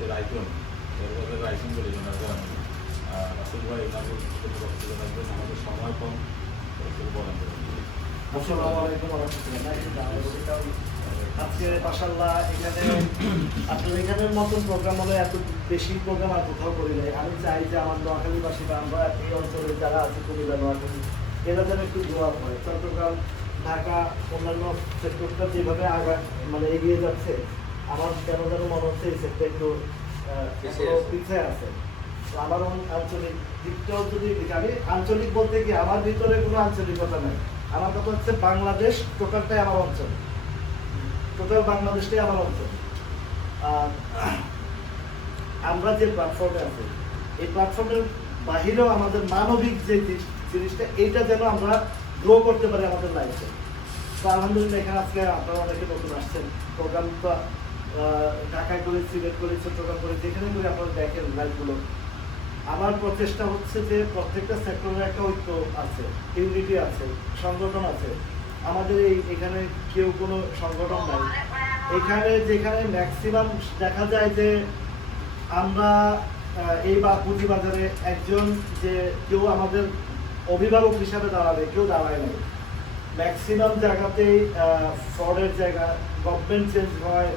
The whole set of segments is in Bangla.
আজকের আইকন সর্বদের আইকন বলে জনগণ রাসুল ভাই নাজুল জনগণ আমাদের সময় কম বলেন। আসসালামু আলাইকুম ওয়া রাহমাতুল্লাহ। আজকে মাশাআল্লাহ এখানে আপনাদের এখানের মতন প্রোগ্রাম হলে এত বেশি প্রোগ্রাম আর কোথাও করি নাই। আমি চাই যে আমার নোয়াখালীবাসী বা আমরা এই অঞ্চলে যারা আছে কুমিল্লা নোয়াখালী এরা যেন একটু গ্রো আপ হয়। চট্টগ্রাম ঢাকা অন্যান্য সেক্টরটা যেভাবে মানে এগিয়ে যাচ্ছে আমার কেন যেন মনে হচ্ছে এই সেক্টর একটু পিছিয়ে আছে। আমার আঞ্চলিক দিকটাও যদি আমি আঞ্চলিক বলতে কি আমার ভিতরে কোনো আঞ্চলিকতা নেই। আমার কথা হচ্ছে বাংলাদেশ টোটালটাই আমার অঞ্চল, টোটাল বাংলাদেশটাই আমার অঞ্চল। আমরা যে প্ল্যাটফর্মে আছি এই প্ল্যাটফর্মের বাহিরেও আমাদের মানবিক যে জিনিসটা এইটা যেন আমরা গ্রো করতে পারি আমাদের লাইফে। তো আলহামদুলিল্লাহ এখানে আজকে আপনারা অনেকে নতুন আসছেন। প্রোগ্রামটা ঢাকায় করে সিলেট করে চট্টগ্রাম করে যেখানে করে আপনারা দেখেন লাইভগুলো। আমার প্রচেষ্টা হচ্ছে যে প্রত্যেকটা সেক্টরের একটা ঐক্য আছে, ইউনিটি আছে, সংগঠন আছে। আমাদের এখানে কেউ কোনো সংগঠন নাই। এখানে যেখানে ম্যাক্সিমাম দেখা যায় যে আমরা এই পুঁজিবাজারে একজন যে কেউ আমাদের অভিভাবক হিসাবে দাঁড়াবে কেউ দাঁড়ায় নাই। ম্যাক্সিমাম জায়গাতেই ফ্রডের জায়গা, গভর্নমেন্ট চেঞ্জ হয়,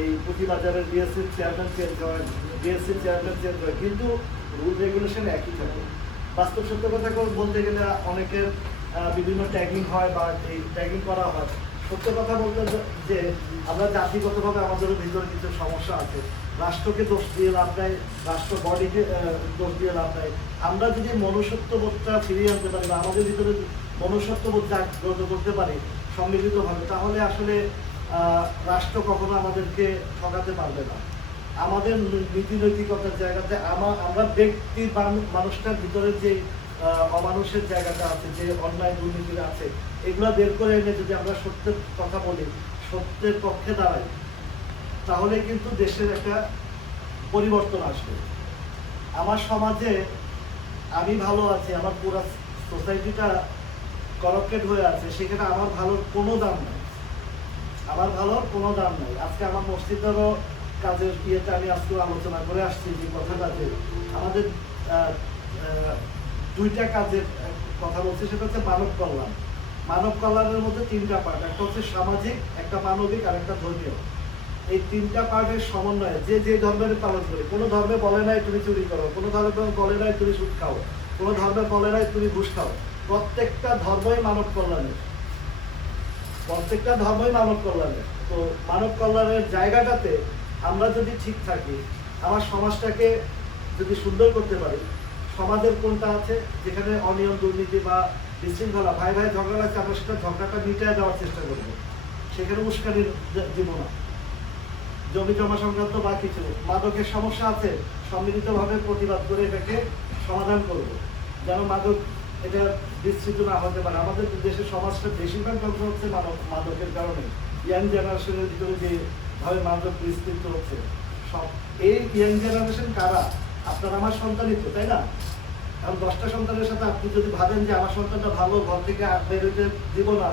এই পুঁজিবাজারের বিএসসির চেয়ারম্যান চেঞ্জ হয়, বিএসসির চেয়ারম্যান চেঞ্জ হয়, কিন্তু রুল রেগুলেশন একই থাকে। বাস্তব সত্য কথা বলতে গেলে অনেকের বিভিন্ন ট্যাগিং হয় বা এই ট্যাগিং করা হয়। সত্য কথা বলতে যে আমরা জাতিগতভাবে আমাদের ভিতরে কিছু সমস্যা আছে। রাষ্ট্রকে দোষ দিয়ে লাভ নাই, রাষ্ট্র বডিকে দোষ দিয়ে লাভ নাই। আমরা যদি মনুষ্যত্ববোধটা ফিরিয়ে আনতে পারি বা আমাদের ভিতরে মনুষ্যত্ববোধ জাগ্রত করতে পারি সম্মিলিতভাবে, তাহলে আসলে রাষ্ট্র কখনো আমাদেরকে ঠকাতে পারবে না। আমাদের নীতি নৈতিকতার জায়গাতে আমরা ব্যক্তি মানুষটার ভিতরে যে অমানুষের জায়গাটা আছে, যে অন্যায় দুর্নীতি আছে, এগুলো বের করে এনে যদি আমরা সত্যের কথা বলি, সত্যের পক্ষে দাঁড়াই, তাহলে কিন্তু দেশের একটা পরিবর্তন আসবে। আমার সমাজে আমি ভালো আছি, আমার পুরো সোসাইটিটা করাপ্টেড হয়ে আছে, সেখানে আমার ভালোর কোনো দাম নাই, আমার ভালোর কোনো দাম নাই। আজকে আমার মসজিদেরও কাজের ইয়েতে আমি আজকে আলোচনা করে আসছি যে কথাটা যে আমাদের দুইটা কাজের কথা বলছি, সেটা হচ্ছে মানব কল্যাণ। মানব কল্যাণের মধ্যে তিনটা পার্ট, একটা হচ্ছে সামাজিক, একটা মানবিক আর একটা ধর্মীয়। এই তিনটা পার্টের সমন্বয়ে যে যে ধর্মের পালন করে, কোনো ধর্মে বলে নাই তুমি চুরি করো, কোনো ধর্মে বলে নাই তুমি সুদ খাও, কোনো ধর্মে বলে নাই তুমি ঘুষ খাও। প্রত্যেকটা ধর্মই মানব কল্যাণের, প্রত্যেকটা ধর্মই মানব কল্যাণের। তো মানব কল্যাণের জায়গাটাতে আমরা যদি ঠিক থাকি, আমার সমাজটাকে যদি সুন্দর করতে পারি, সমাজের কোনটা আছে যেখানে অনিয়ম দুর্নীতি বা বিশৃঙ্খলা, ভাই ভাই ঝগড়া লাগছে, আমরা সেটা ঝগড়াটা মিটিয়ে দেওয়ার চেষ্টা করবো, সেখানে উস্কানি দিব না। জমি জমা সংক্রান্ত বা কিছু মাদকের সমস্যা আছে, সম্মিলিতভাবে প্রতিবাদ করে এটাকে সমাধান করব, যেন মাদক এটা বিস্তৃত না হতে পারে। আমাদের দেশের সমাজটা বেশিরভাগ ধ্বংস হচ্ছে মাদকের কারণে। ইয়াং জেনারেশনের ভিতরে যেভাবে মাদক বিস্তৃত হচ্ছে, সব এই ইয়াং জেনারেশন কারা? আপনার আমার সন্তানই তো, তাই না? কারণ 10টা সন্তানের সাথে আপনি যদি ভাবেন যে আমার সন্তানটা ভালো, ঘর থেকে বেরোতে দিব না,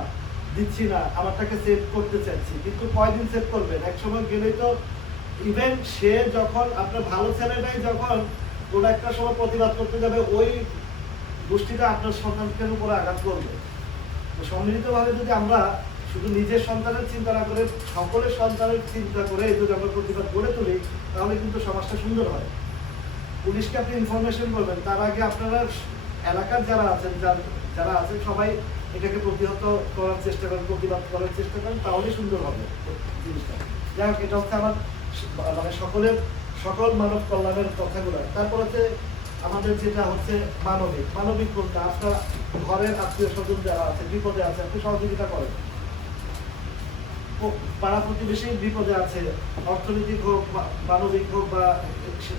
দিচ্ছি না, আমারটাকে সেভ করতে চাচ্ছি, কিন্তু কয়দিন সেভ করবেন? এক সময় গেলেই তো ইভেন সে যখন আপনার ভালো ছেলেটাই যখন কোনো একটা সময় প্রতিবাদ করতে যাবে, ওই গোষ্ঠীটা আপনার সন্তানদের উপরে আঘাত করবে। তো সম্মিলিতভাবে যদি আমরা শুধু নিজের সন্তানের চিন্তা না করে সকলের সন্তানের চিন্তা করে যদি আমরা প্রতিবাদ গড়ে তুলি, তাহলে কিন্তু সমাজটা সুন্দর হয়। পুলিশকে আপনি ইনফরমেশন করবেন, তার আগে আপনারা এলাকার যারা আছেন সবাই এটাকে প্রতিহত করার চেষ্টা করেন, প্রতিবাদ করার চেষ্টা করেন, তাহলেই সুন্দর হবে জিনিসটা। যাই হোক, এটা হচ্ছে আমার মানে সকল মানব কল্যাণের কথাগুলো। তারপর হচ্ছে আমাদের যেটা হচ্ছে মানবিক কোনটা? আপনার ঘরের আত্মীয় স্বজন যারা আছে বিপদে আছে, আপনি সহযোগিতা করেন। পাড়া প্রতিবেশী বিপদে আছে, অর্থনৈতিক হোক, মানবিক হোক বা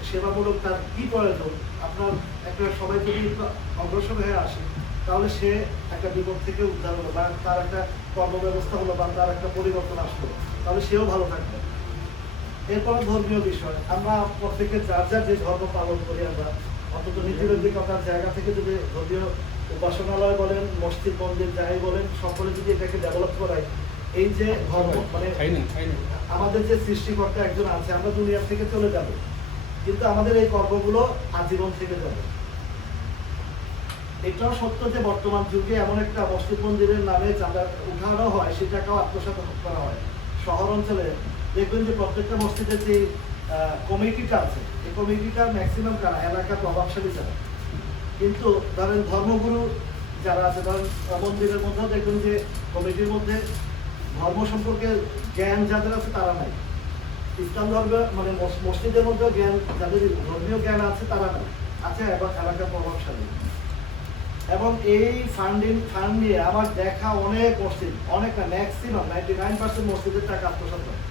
সেবামূলক, তার কি প্রয়োজন, আপনার একটা সবাই যদি অগ্রসর হয়ে আসে, তাহলে সে একটা বিপদ থেকে উদ্ধার হলো বা তার একটা কর্মব্যবস্থা হলো বা তার একটা পরিবর্তন আসলো, তাহলে সেও ভালো থাকবে। এরপর ধর্মীয় বিষয়, আমরা প্রত্যেকে যার যার যে ধর্ম পালন করি, আমরা অন্তত নীতিনৈতিকতার জায়গা থেকে যদি ধর্মীয় উপাসনালয় বলেন, মসজিদ মন্দির যাই বলেন, সকলে যদি এটাকে ডেভেলপ করায়, এই যে ধর্ম মানে আমাদের যে সৃষ্টিকর্তা একজন আছে, আমরা দুনিয়া থেকে চলে যাব, কিন্তু আমাদের এই কর্মগুলো আজীবন থেকে যাবে। এটাও সত্য যে বর্তমান যুগে এমন একটা মসজিদ মন্দিরের নামে চাঁদা উঠানো হয়, সেটাকেও আত্মসাৎ করা হয়। শহর অঞ্চলে দেখবেন যে প্রত্যেকটা মসজিদের যে কমিটিটা আছে, এই কমিটিটা ম্যাক্সিমাম কারা এলাকার প্রভাবশালী যারা। কিন্তু ধরেন ধর্মগুরু যারা আছে, ধরেন মন্দিরের মধ্যেও দেখবেন যে কমিটির মধ্যে ধর্ম সম্পর্কে জ্ঞান যাদের আছে তারা নাই। ইসলাম ধর্ম মানে মসজিদের মধ্যেও জ্ঞান, যাদের ধর্মীয় জ্ঞান আছে তারা নাই, আছে এলাকার প্রভাবশালী। এবং এই ফান্ড নিয়ে আমার দেখা অনেক মসজিদ, অনেক না, ম্যাক্সিমাম 99% মসজিদের টাকা আত্মসাৎ হয়।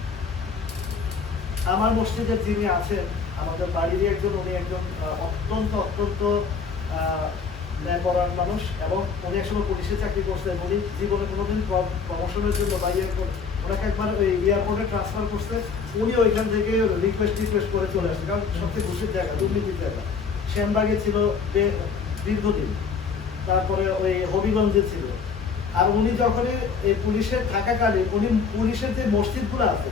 আমার মসজিদের যিনি আছেন, আমাদের বাড়িরই একজন, উনি একজন অত্যন্ত ন্যায়পরায়ণ মানুষ, এবং উনি একসময় পুলিশে চাকরি করছেন। উনি জীবনে কোনোদিন প্রমোশনের জন্য বা ওনাকে একবার ওই এয়ারপোর্টে ট্রান্সফার করছে, উনি ওইখান থেকে রিকোয়েস্ট করে চলে আসেন, কারণ সবচেয়ে ঘুষের জায়গা, দুর্নীতির জায়গা। শ্যামবাগে ছিল দীর্ঘদিন, তারপরে ওই হবিগঞ্জে ছিল। আর উনি যখনই এই পুলিশের থাকাকালীন, উনি পুলিশের যে মসজিদগুলো আছে,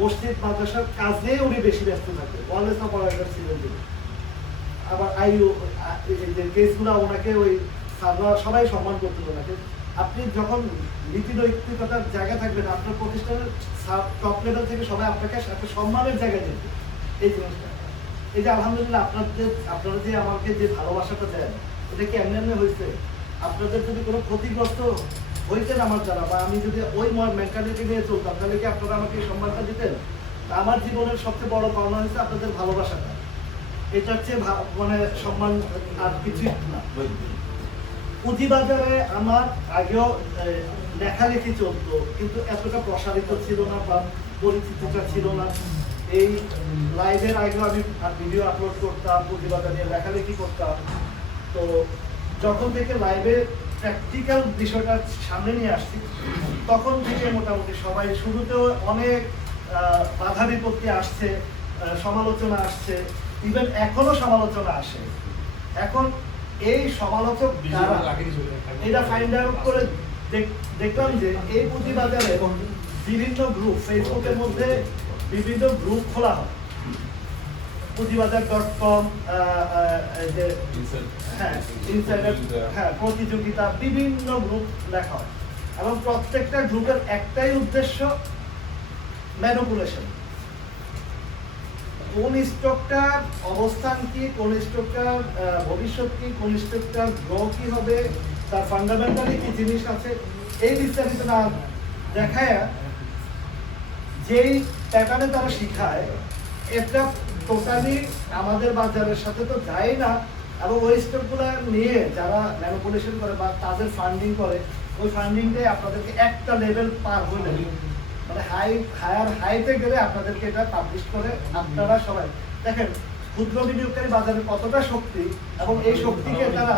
মসজিদ মাদ্রাসার কাজে উনি বেশি ব্যস্ত থাকে, অলওয়েজ অপারেটর ছিলেন তিনি। আবার যে কেসগুলো ওনাকে ওই সবাই সম্মান করতে ওনাকে। আপনি যখন নীতি নৈতিকতার জায়গা থাকবেন, আপনার প্রতিষ্ঠানের টপ লেভেল থেকে সবাই আপনাকে একটা সম্মানের জায়গায় দেবে। এই জিনিসটা, এই যে আলহামদুলিল্লাহ আপনারা যে আমাকে যে ভালোবাসাটা দেন, এটা কি এমনি হয়েছে? আপনাদের যদি কোনো ক্ষতিগ্রস্ত হইতেন আমার দ্বারা, বা আমি যদি ওই মেন্টালিটি নিয়ে চলতাম, তাহলে কি আপনারা আমাকে এই সম্মানটা দিতেন? আমার জীবনের সবচেয়ে বড় পাওনা হচ্ছে আপনাদের ভালোবাসাটা। এটার চেয়ে মানে সম্মান আর কিছুই না। পুঁজিবাজারে আমার আগেও লেখালেখি চলতো, কিন্তু এতটা প্রসারিত ছিল না বা পরিচিতিটা ছিল না। এই লাইভের আগেও আমি ভিডিও আপলোড করতাম, পুঁজিবাজার নিয়ে লেখালেখি করতাম। তো যখন থেকে লাইভে প্র্যাকটিক্যাল বিষয়টা সামনে নিয়ে আসছি, তখন থেকে মোটামুটি সবাই, শুরুতেও অনেক বাধা বিপত্তি আসছে, সমালোচনা আসছে, ইভেন এখনো সমালোচনা আসে। এখন এই সমালোচক এটা ফাইন্ড আউট করে দেখলাম যে এই পুঁজিবাজারে বিভিন্ন গ্রুপ, ফেসবুকের মধ্যে বিভিন্ন গ্রুপ খোলা হয়, পুঁজিবাজার.com, প্রতিযোগিতা, বিভিন্ন গ্রুপ লেখা হয়, এবং প্রত্যেকটা গ্রুপের একটাই উদ্দেশ্য ম্যানিপুলেশন। কোন স্টকটার অবস্থান কি, কোন স্টকটার ভবিষ্যৎ কি, কোন স্টকটার গ্রো কি হবে, তার ফান্ডামেন্টালি কি জিনিস আছে, এই বিস্তারিত না দেখায় যেই প্যাটার্নে তারা শিখায়, এটা টোটালি আমাদের বাজারের সাথে তো যায় না। এবং ওই স্টকগুলো নিয়ে যারা ম্যানিপুলেশন করে বা তাদের ফান্ডিং করে, ওই ফান্ডিংটাই আপনাদেরকে একটা লেভেল পার হলে, মানে হাইতে গেলে আপনাদেরকে এটা পাবলিশ করে। আপনারা সবাই দেখেন ক্ষুদ্র বিনিয়োগকারী বাজারে কতটা শক্তি, এবং এই শক্তিকে তারা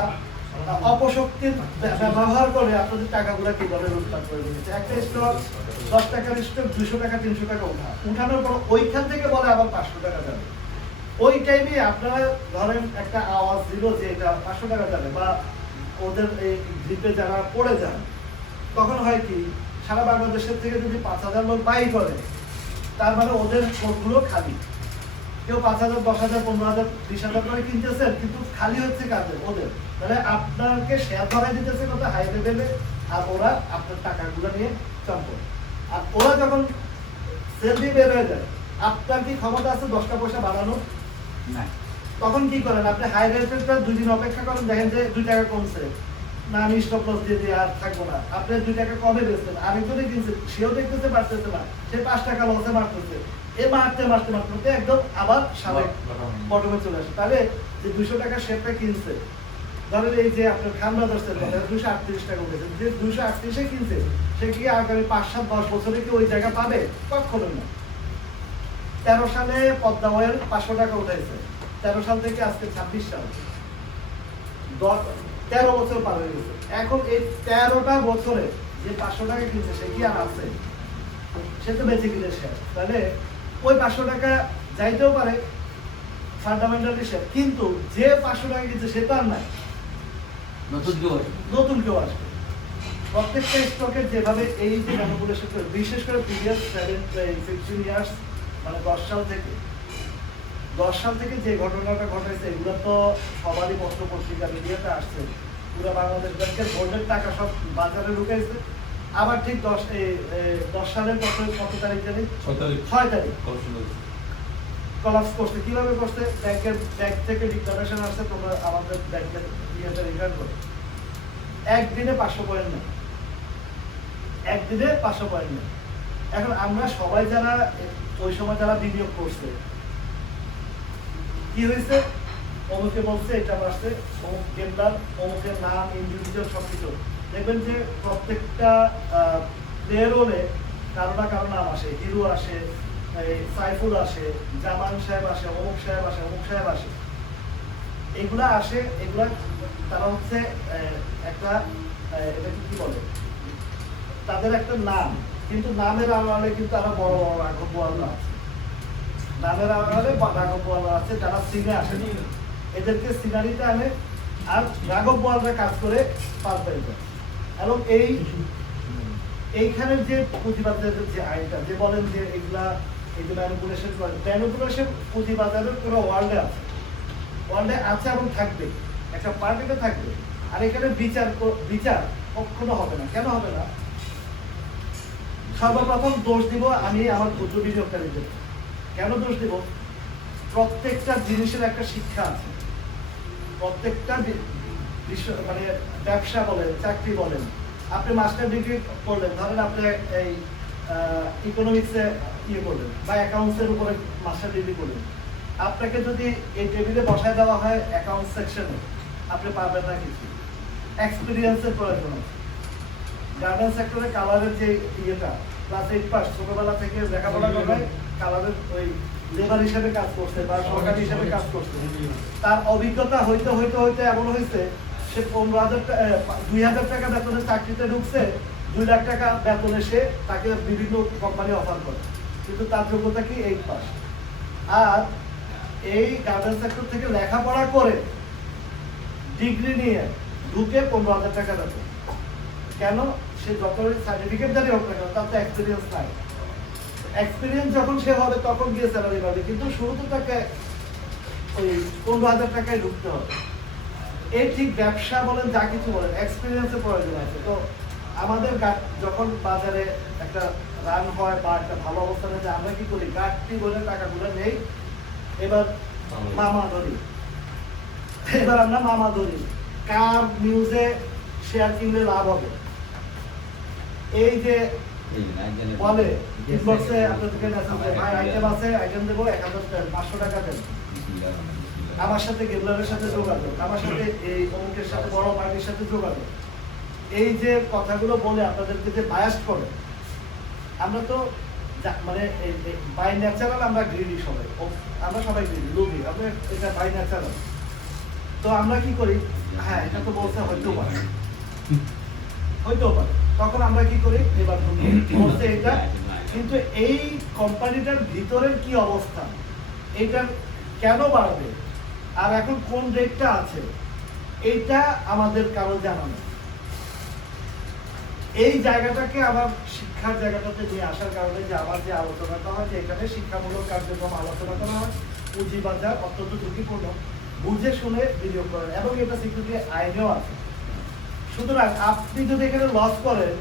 অপশক্তির ব্যবহার করে আপনাদের টাকাগুলো কিভাবে লুটপাট করে দিয়েছে। একটা স্টক 10 টাকার স্টক 200 টাকা 300 টাকা উঠানোর পর ওইখান থেকে বলে আবার 500 টাকা যাবে। ওই টাইমে আপনারা ধরেন একটা আওয়াজ দিল যে এটা 500 টাকা যাবে, বা ওদের এই গ্রিপে যারা পড়ে যান, তখন হয় কি, সারা বাংলাদেশের থেকে যদি 5000 লোক বাই করে, তার মানে ওদের কোটগুলো খালি। কেউ 5000, 10,000, 15,000, 20,000 করে কিনতেছেন, কিন্তু খালি হচ্ছে কাজে ওদের। তাহলে আপনাকে শেয়ার ধরাই দিতেছে কত হাই লেভেলে, আর ওরা আপনার টাকাগুলো নিয়ে চম্প। আর ওরা যখন সেল দিয়ে বের হয়ে যায়, আপনার কি ক্ষমতা আছে 10টা পয়সা বাড়ানো? তখন কি করেন? আপনি হাই রেটেরটা 2 দিন অপেক্ষা করেন, দেখেন যে 2 টাকা কমছে, না আমি স্টপ লস দিয়ে আর থাকবো না। আপনি 2 টাকা কমে বেচতেন, আরেকজনে কিনছে, সেও দেখতেছে পারতেছে না, সে 5 টাকা লসে মারতেছে। মারতে একদম আবার সাবেক বটমে চলে আসে। তাহলে যে 200 টাকা শেয়ারটা কিনছে, ধরেন এই যে আপনার খান ব্রাদার্সের কথা 238 টাকা উঠেছে, যে 238-এ কিনছে, সে কি আগামী 5-7-10 বছরে কি ওই জায়গা পাবে? কখনো না। 13 সালে পদ্মা অয়েল 500 টাকা উঠাইছে, 13 সাল থেকে আজকে 26 সাল, 13 বছর পার হয়ে গেছে। এখন এই 13টা বছরে যে 500 টাকা কিনছে, সে কি আর আছে? সে তো বেঁচে কিনে শেষ। তাহলে ওই 500 টাকা যাইতেও পারে ফান্ডামেন্টালি শেয়ার, কিন্তু যে 500 টাকা কিনছে সে তো আর নাই, নতুন কেউ আসবে। প্রত্যেকটা স্টকের যেভাবে এই যে ম্যানিপুলেশন করে, বিশেষ করে প্রিভিয়াস 15 ইয়ার্স মানে 10 সাল থেকে যে ঘটনাটা ঘটেছে এগুলো তো সবারই পত্র পত্রিকা মিডিয়াতে আসছে। পুরো বাংলাদেশ ব্যাংকের বোর্ডের টাকা সব বাজারে ঢুকাইছে। আবার ঠিক 10 সালের কত তারিখ জানি 6 তারিখ কলাপস করছে। কিভাবে করছে? ব্যাংক থেকে ডিক্লারেশন আসছে তোমরা আমাদের ব্যাংকের ইয়েতে রিটার্ন করো। একদিনে 500 পয়েন্ট নেই, একদিনে 500 পয়েন্ট নেই। এখন আমরা সবাই যারা ওই সময় যারা বিনিয়োগ করছে, কি হয়েছে? অমুকে বলছে এটা আসছে, অমুক গেমদার, অমুকের নাম ইন্ডিভিজুয়াল সবকিছু দেখবেন যে প্রত্যেকটা পেরোলে কারো না কারো নাম আসে। হিরো আসে, সাইফুল আসে, জামান সাহেব আসে, অমুক সাহেব আসে, অমুক সাহেব আসে। এগুলা আসে, এগুলা তারা হচ্ছে একটা এটাকে কি বলে, তাদের একটা নাম, কিন্তু নামের আড়ালে কিন্তু আরো বড় বড় রাঘব বোয়ালরা আছে। নামের আড়ালে রাঘব বোয়ালরা আছে যারা সিনে আসেনি, এদেরকে সিনারিতে আনে আর রাঘব বোয়ালরা কাজ করে পাস পেয়ে যায়। এবং এইখানের যে পুঁজিবাজারের যে আইনটা, যে বলেন যে এগুলা এই যে ম্যানিপুলেশন করে, ম্যানিপুলেশন পুঁজিবাজারের পুরো ওয়ার্ল্ডে আছে এবং থাকবে, একটা পার্টিতে থাকবে। আর এখানে বিচার কখনো হবে না। কেন হবে না? সর্বপ্রথম দোষ দিব আমি আমার ক্ষুদ্র বিনিয়োগকারীদের। কেন দোষ দিব? প্রত্যেকটা জিনিসের একটা শিক্ষা আছে। প্রত্যেকটা মানে ব্যবসা বলেন, চাকরি বলেন, আপনি মাস্টার ডিগ্রি করলেন, ধরেন আপনি এই ইকোনমিক্সে ইয়ে করলেন বা অ্যাকাউন্টসের উপরে মাস্টার ডিগ্রি করলেন, আপনাকে যদি এই টেবিলে বসায় দেওয়া হয় অ্যাকাউন্ট সেকশনে, আপনি পারবেন না কিছু। এক্সপিরিয়েন্সের প্রয়োজন আছে। গার্মেন্ট সেক্টরে কালারের যে ইয়েটা ক্লাস 8 পাস, ছোটবেলা থেকে লেখাপড়া করে কালারের ওই লেবার হিসেবে কাজ করছে বা সরকারি হিসেবে কাজ করছে, তার অভিজ্ঞতা হইতে হইতে হইতে এমন হয়েছে সে 2,000 টাকা বেতনের চাকরিতে ঢুকছে, 2 লাখ টাকা বেতনে সে তাকে বিভিন্ন কোম্পানি অফার করে, কিন্তু তার যোগ্যতা কি 8 পাস। আর এই গার্মেন্ট সেক্টর থেকে লেখাপড়া করে ডিগ্রি নিয়ে ঢুকে 15,000 টাকা বেতন। কেন? সে যত সার্টিফিকেট জারি হোক না কেন, তার তো এক্সপিরিয়েন্স নাই। এক্সপিরিয়েন্স যখন সে হবে তখন গিয়ে স্যালারি পাবে, কিন্তু শুরুতে তাকে ওই 15,000 টাকায় ঢুকতে হবে। এই ঠিক ব্যবসা বলেন, যা কিছু বলেন, এক্সপিরিয়েন্সের প্রয়োজন আছে। তো আমাদের যখন বাজারে একটা রান হয় বা একটা ভালো অবস্থানে যে আমরা কি করি, গাড়ি বলে টাকাগুলো নেই, এবার মামা ধরি, এবার আমরা মামা ধরি কার নিউজে শেয়ার কিনলে লাভ হবে। এই যে বলে ইনবক্সে আপনাদেরকে মেসেজ দেয়, ভাই আইটেম আছে, আইটেম দেবো 1,500 টাকা দেন, আমার সাথে গেমলারের সাথে যোগাযোগ, আমার সাথে এই অমুকের সাথে বড় পার্টির সাথে যোগাযোগ। এই যে কথাগুলো বলে আপনাদেরকে যে বায়াস্ট করে, আমরা তো মানে বাই ন্যাচারাল আমরা গ্রিডি, আমরা সবাই গ্রিডি, লোভী, আমরা এটা বাই ন্যাচারাল। তো আমরা কি করি, হ্যাঁ এটা তো বলতে হইতেও পারে, তখন আমরা কি করি, এবার বলছে এটা, কিন্তু এই কোম্পানিটার ভিতরের কি অবস্থা, এইটার কেন বাড়বে আর এখন কোন রেটটা আছে, এইটা আমাদের কারো জানা নেই। এই জায়গাটাকে আবার শিক্ষার জায়গাটাতে নিয়ে আসার কারণে যে আমার যে আলোচনাটা হয়, যে এখানে শিক্ষামূলক কার্যক্রম আলোচনা করা হয়, পুঁজিবাজার অত্যন্ত ঝুঁকিপূর্ণ, বুঝে শুনে বিনিয়োগ করেন, এবং এটা সিকিউরিটি আইনেও আছে। সুতরাং আপনি যদি এখানে লস করেন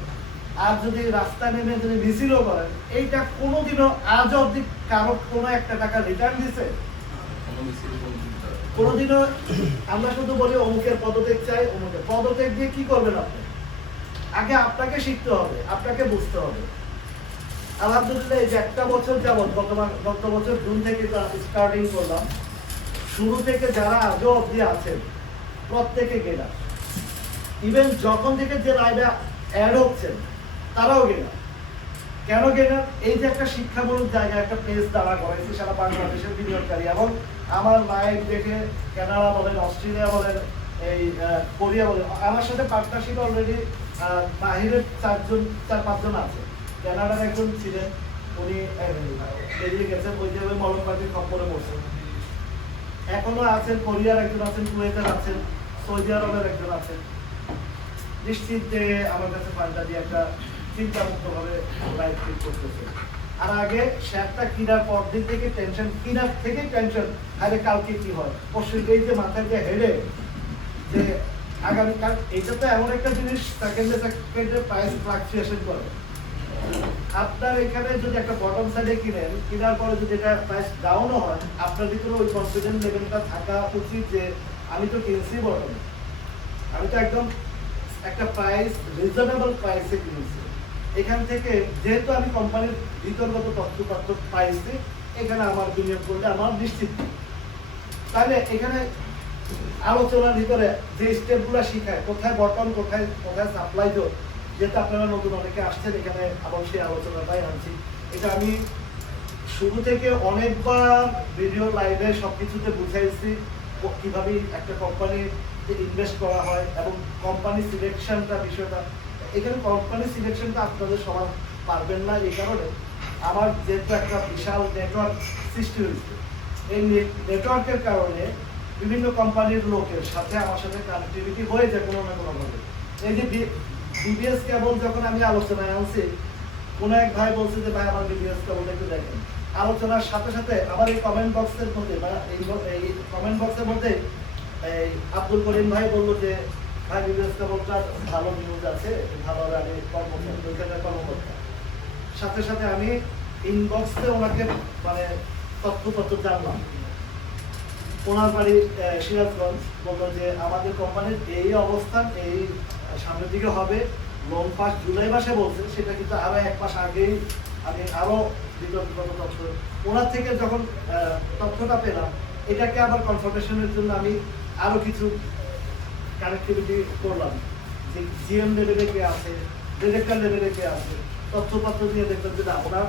আর যদি রাস্তা নেমে যদি মিছিলও করেন, এইটা কোনোদিনও আজ অব্দি কারো কোনো একটা টাকা রিটার্ন দিছে? কোনোদিনও। আমরা শুধু বলি অমুকের পদত্যাগ চাই, অমুকের পদত্যাগ দিয়ে কি করবেন আপনি? আগে আপনাকে শিখতে হবে, আপনাকে বুঝতে হবে। আলহামদুলিল্লাহ এই যে একটা বছর যাবৎ, গত বছর জুন থেকে স্টার্টিং করলাম, শুরু থেকে যারা আজও অব্দি আছেন প্রত্যেকে গেলা, ইভেন যখন থেকে যে লাইভে অ্যাড হচ্ছেন তারাও গেলা। কেন গেলা? এই যে একটা শিক্ষামূলক জায়গা, একটা পেজ দাঁড়া করাইছে সারা বাংলাদেশের বিনিয়োগকারী, এবং আমার লাইভ দেখে কানাডা বলেন, অস্ট্রেলিয়া বলেন, এই কোরিয়া বলেন, আমার সাথে পার্টনারশিপ অলরেডি বাহিরের 4-5 জন আছে। কানাডার একজন ছিলেন, উনি বেরিয়ে গেছেন, ওই যে মলমবাজির খপ্পরে পড়ছেন। এখনো আছেন, কোরিয়ার একজন আছেন, কুয়েতের আছেন, সৌদি আরবের একজন আছেন। নিশ্চিত যে আমার কাছে ফান্ডটা দিয়ে একটা চিন্তামুক্তভাবে লাইফ লিড করতেছে। আর আগে শেয়ারটা কেনার পর দিন থেকে টেনশন, কেনার থেকে টেনশন, আরে কালকে কি হয়, পরশু এই যে মাথায় যে হেডে যে আগামীকাল, এটা তো এমন একটা জিনিস সেকেন্ডে সেকেন্ডে প্রাইস ফ্লাকচুয়েশন করে। আপনার এখানে যদি একটা বটম সাইডে কিনেন, কেনার পরে যদি এটা প্রাইস ডাউনও হয়, আপনার ভিতরে ওই কনফিডেন্স লেভেলটা থাকা উচিত যে আমি তো কিনছি বটম, আমি তো একদম একটা প্রাইস রিজনেবল প্রাইসে কিনেছি। এখান থেকে যেহেতু আমি কোম্পানির ভিতরগত তথ্য পাইছি, এখানে আমার বিনিয়োগ করলে আমার নিশ্চিত। তাহলে এখানে আলোচনার ভিতরে যে স্টেপগুলো শিখায়, কোথায় বটম, কোথায় কোথায় সাপ্লাই জোন, যেহেতু আপনারা নতুন অনেকে আসছেন এখানে, আবার সেই আলোচনাটাই আনছি। এটা আমি শুরু থেকে অনেকবার ভিডিও লাইভে সবকিছুতে বুঝাইছি কিভাবে একটা কোম্পানিতে ইনভেস্ট করা হয় এবং কোম্পানি সিলেকশনটা বিষয়টা। এখানে কোম্পানি সিলেকশনটা আপনাদের সবার পারবেন না, এই কারণে আমার যেহেতু একটা বিশাল নেটওয়ার্ক সৃষ্টি হয়েছে, এই নেটওয়ার্কের কারণে বিভিন্ন কোম্পানির লোকের সাথে আমার সাথে কানেক্টিভিটি হয়ে যায় কোনো না কোনোভাবে। এই যে বিবিএস কেবল যখন আমি আলোচনায় আনছি, কোনো এক ভাই বলছে যে ভাই আমার বিবিএস কেবল একটু দেখেন। আলোচনার সাথে সাথে আমার এই কমেন্ট বক্সের মধ্যে বা এই কমেন্ট বক্সের মধ্যে এই আব্দুল করিম ভাই বললো যে ভাই বিবিএস কেবলটার ভালো নিউজ আছে, ভালো আমি কর্মকর্তা। সাথে সাথে আমি ইনবক্সে ওনাকে মানে তথ্য জানলাম। ওনার বাড়ি সিরাজগঞ্জ, বললো যে আমাদের কোম্পানির এই অবস্থান, এই সামনের দিকে হবে, লোন পাস জুলাই মাসে বলছে, সেটা কিন্তু আরো এক মাস আগেই আমি আরো বিতর্কিত তথ্য ওনার থেকে যখন তথ্যটা পেলাম, এটাকে আবার কনফার্মেশনের জন্য আমি আরো কিছু কানেক্টিভিটি করলাম যে জিএম লেভেলে কে আছে, ডিরেক্টর লেভেলে কে আছে, তথ্যপত্র দিয়ে দেখলাম যে না ওনার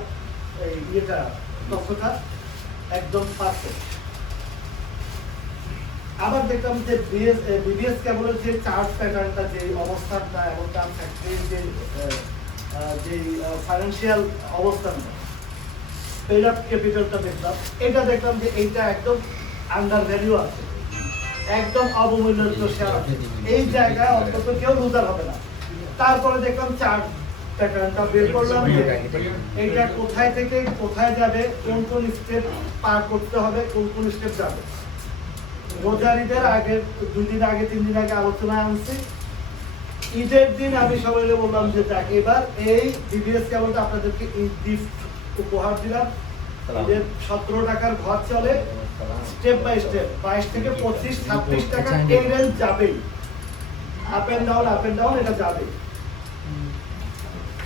এই ইয়েটা তথ্যটা একদম পারফেক্ট। আবার দেখলাম যে বিবিএস কেবলের যে চার্ট প্যাটার্নটা, যে অবস্থানটা এবং তার ফ্যাক্টরির যে ফাইন্যান্সিয়াল অবস্থানটা, পেড আপ ক্যাপিটালটা দেখলাম, এটা দেখলাম যে এইটা একদম আন্ডার ভ্যালু আছে, একদম অবমূল্যিত শেয়ার আছে, এই জায়গায় অন্তত কেউ লুজার হবে না। তারপরে দেখলাম চার্ট প্যাটার্নটা বের করলাম যে এইটা কোথায় থেকে কোথায় যাবে, কোন কোন স্টেপ পার করতে হবে, কোন কোন স্টেপ যাবে। রোজার ঈদের আগে 2 দিন আগে 3 দিন আগে আলোচনা আনছি। ঈদের দিন আমি সবাইকে বললাম যে দেখ এবার এই বিবিএস কেবলটা আপনাদেরকে গিফট উপহার দিলাম। ঈদের 17 টাকার ঘর চলে, স্টেপ বাই স্টেপ 22 থেকে 25-26 টাকা এই রেঞ্জ যাবেই, আপ এন্ড ডাউন এটা যাবে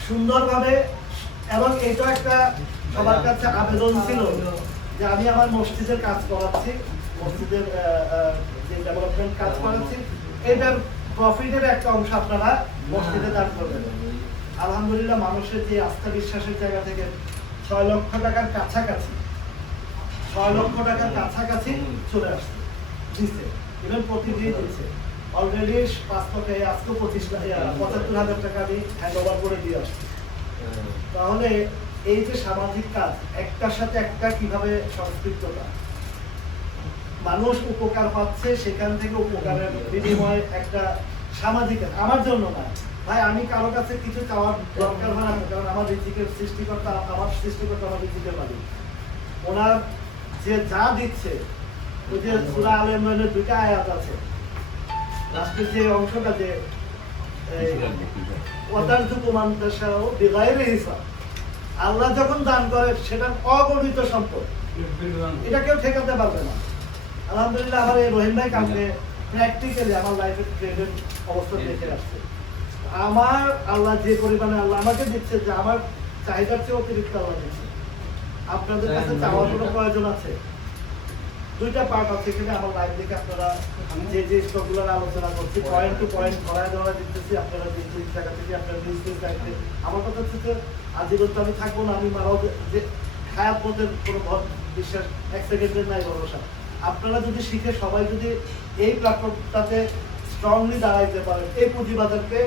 সুন্দরভাবে। এবং এটা একটা সবার কাছে আবেদন ছিল যে আমি আমার মসজিদের কাজ করাচ্ছি, মসজিদের যে ডেভেলপমেন্ট কাজ করাচ্ছি, এটার প্রফিটের একটা অংশ আপনারা মসজিদে দান করবেন। আলহামদুলিল্লাহ মানুষের যে আস্থা বিশ্বাসের জায়গা থেকে 6 লক্ষ টাকার কাছাকাছি, 6 লক্ষ টাকার কাছাকাছি চলে আসছে দিচ্ছে, ইভেন প্রতিদিন দিচ্ছে। অলরেডি 5 লক্ষ, আজকে 75,000 টাকা আমি হ্যান্ড ওভার করে দিয়ে আসছি। তাহলে এই যে সামাজিক কাজ, একটার সাথে একটা কিভাবে সংস্কৃতটা, মানুষ উপকার পাচ্ছে, সেখান থেকে উপকারের বিনিময়ে একটা সামাজিক, আমার জন্য না ভাই, আমি কারো কাছে কিছু চাওয়ার দরকার হয় না, কারণ আমার রিজিকের সৃষ্টিকর্তা, আমার আমার রিজিকের মালিক। ওনার যে যা দিচ্ছে, ওই যে সূরা আলে ইমরানের 2টা আয়াত আছে, লাস্টের যে অংশটা যে ওয়াতারযুকু মান তাশাউ বিগাইরি হিসাব, আল্লাহ যখন দান করে সেটা অগণিত সম্পদ, এটা কেউ ঠেকাতে পারবে না। আলহামদুলিল্লাহ আমার এই রহিম ভাই কালকে প্র্যাকটিক্যালি আমার লাইফের ট্রেডের অবস্থা দেখে আসছে। আমার আল্লাহ যে পরিমাণে আল্লাহ আমাকে দিচ্ছে, যে আমার চাহিদার চেয়ে অতিরিক্ত আল্লাহ দিচ্ছে। আপনাদের কাছে চাওয়ার কোনো প্রয়োজন আছে? 2টা পার্ট আছে এখানে আমার লাইফ দেখে আপনারা যে স্টকগুলোর আলোচনা করছি, পয়েন্ট টু পয়েন্ট ধরা দিতেছি, আপনারা যে জায়গা থেকে আপনারা বিজনেস লাইফে। আমার কথা হচ্ছে যে আজীবন তো আমি থাকবো না, আমি মারাও যে হায়াত পথের কোনো বিশ্বাস 1 সেকেন্ডের নাই ভরসা। আপনারা যদি শিখে সবাই যদি এই প্ল্যাটফর্মটাতে স্ট্রংলি দাঁড়াইতে পারেন, এই পুঁজিবাজারকে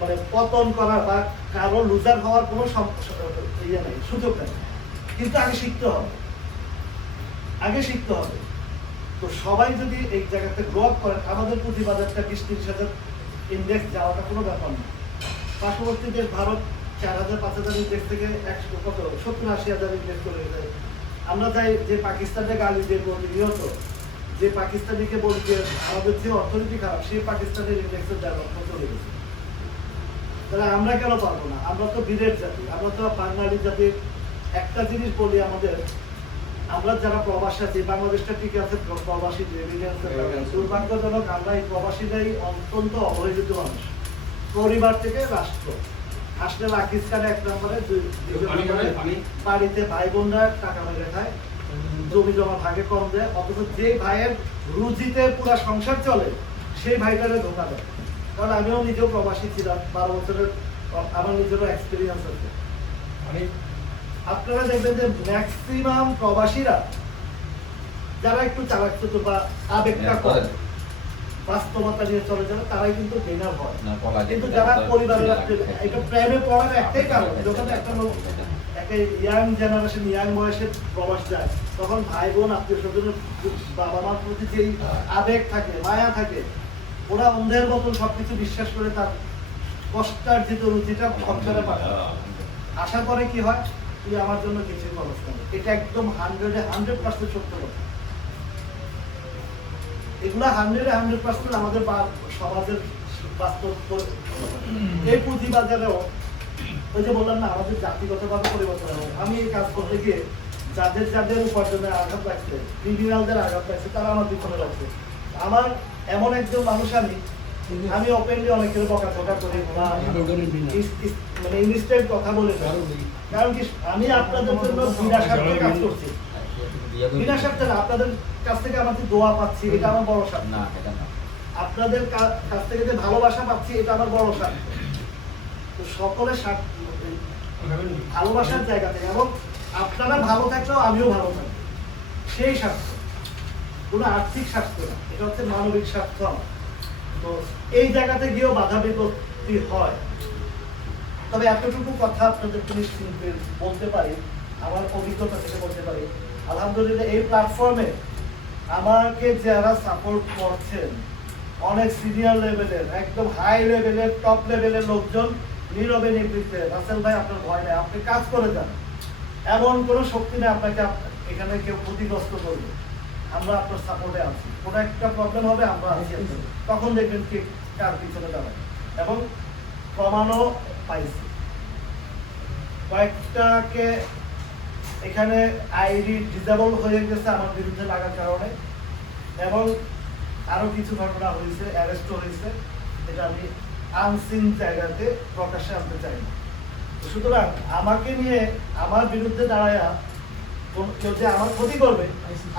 মানে পতন করার বা কারো লুজার হওয়ার কোনো ইয়ে নেই, সুযোগ নেই। কিন্তু আগে শিখতে হবে। তো সবাই যদি এই জায়গাতে গ্রো আপ করেন, আমাদের পুঁজিবাজারটা 20-30 হাজার ইন্ডেক্স যাওয়াটা কোনো ব্যাপার না। পার্শ্ববর্তী দেশ ভারত 4,000-5,000 ইন্ডেক্স থেকে 70-80,000 ইন্ডেক্স চলে যায়। আমরা চাই যে পাকিস্তানকে গালি দিয়ে প্রতিনিয়ত, যে পাকিস্তানিকে বলি যে আমাদের যে অর্থনীতি খারাপ, সেই পাকিস্তানের ইন্ডেক্সের ডেভেলপমেন্ট চলে গেছে। তাহলে আমরা কেন পারবো না? আমরা তো বীরের জাতি, আমরা তো বাঙালি জাতির। একটা জিনিস বলি, আমাদের আমরা যারা প্রবাসী আছি, বাংলাদেশটা ঠিক আছে প্রবাসী দুর্ভাগ্যজনক, আমরা এই প্রবাসীরাই অত্যন্ত অবহেলিত মানুষ। পরিবার থেকে রাষ্ট্র আসলে পাকিস্তানে 1 নম্বরে, 2 নম্বরে বাড়িতে ভাই বোনরা টাকা মেরে খায়, জমি জমা ভাগে কম দেয়, অথচ যে ভাইয়ের রুজিতে পুরো সংসার চলে সেই ভাইটারে ধোকা দেয়। কারণ আমিও নিজেও প্রবাসী ছিলাম, 12 বছরের আমার নিজেরও এক্সপিরিয়েন্স আছে। আপনারা দেখবেন যে ম্যাক্সিমাম প্রবাসীরা যারা একটু চালাকচতুর বা আবেগটা কম, বাস্তবতা নিয়ে চলে যাবে, তারাই কিন্তু গেনার হয়। কিন্তু যারা পরিবারের, এটা প্রেমে পড়ার একটাই কারণ, যখন একটা লোক একটা ইয়াং জেনারেশন, ইয়াং বয়সে প্রবাস যায়, তখন ভাই বোন, আত্মীয় স্বজনের, বাবা মার প্রতি যেই আবেগ থাকে, মায়া থাকে, ওরা অন্ধের মতন সবকিছু বিশ্বাস করে তার কষ্টার্জিত রুচিটা খরচরে পায়। আসার পরে কি হয়, তুই আমার জন্য কিছুই খরচ করে। এটা একদম 100% সত্য কথা। এগুলা 100% আমাদের সমাজের বাস্তব। এই পুঁজিবাজারেও ওই যে বললাম না, আমাদের জাতিগতভাবে পরিবর্তন হয়। আমি এই কাজ করতে গিয়ে যাদের যাদের উপার্জনে আঘাত লাগছে, ক্রিমিনালদের আঘাত লাগছে, তারা আমার পিছনে লাগছে। আমার এমন একজন মানুষ, আমি ওপেনলি অনেকের বকাঝকা করি, মানে ইনস্ট্যান্ট কথা বলে ফেলি। কারণ কি, আমি আপনাদের জন্য বিনা স্বার্থে কাজ করছি, বিনা স্বার্থে না, আপনাদের কাছ থেকে আমার যে দোয়া পাচ্ছি, এটা আমার বড় স্বার্থ না। আপনাদের কাছ থেকে যে ভালোবাসা পাচ্ছি, এটা আমার বড় স্বার্থ। তো সকলের স্বার্থ, ভালোবাসার জায়গা থেকে, এবং আপনারা ভালো থাকলেও আমিও ভালো থাকবো, সেই স্বার্থ, কোনো আর্থিক স্বার্থ না, এটা হচ্ছে মানবিক স্বার্থ আমার। তো এই জায়গাতে গিয়েও বাধা বিপত্তি হয়। তবে এতটুকু কথা আপনাদেরকে নিশ্চিন্তে বলতে পারি, আমার অভিজ্ঞতা থেকে বলতে পারি, আলহামদুলিল্লাহ এই প্ল্যাটফর্মে আমাকে যারা সাপোর্ট করছেন, অনেক সিনিয়র লেভেলের, একদম হাই লেভেলের, টপ লেভেলের লোকজন নীরবে নিবৃত্তে, রাসেল ভাই আপনার ভয় নেই, আপনি কাজ করে যান, এমন কোনো শক্তি নেই আপনাকে এখানে কেউ ক্ষতিগ্রস্ত করবে, আমরা আপনার সাপোর্টে আছি, কোনো একটা প্রবলেম হবে আমরা আছি, তখন দেখবেন কে কার পিছনে দাঁড়ায়। এবং প্রমাণও পাইছি, কয়েকটাকে এখানে আইডি ডিসেবল হয়ে গেছে আমার বিরুদ্ধে লাগার কারণে, এবং আরো কিছু ঘটনা হয়েছে, অ্যারেস্টও হয়েছে, এটা আমি আনসিন জায়গাতে প্রকাশ্যে আনতে চাই না। সুতরাং আমাকে নিয়ে, আমার বিরুদ্ধে দাঁড়ায়া কেউ যে আমার ক্ষতি করবে,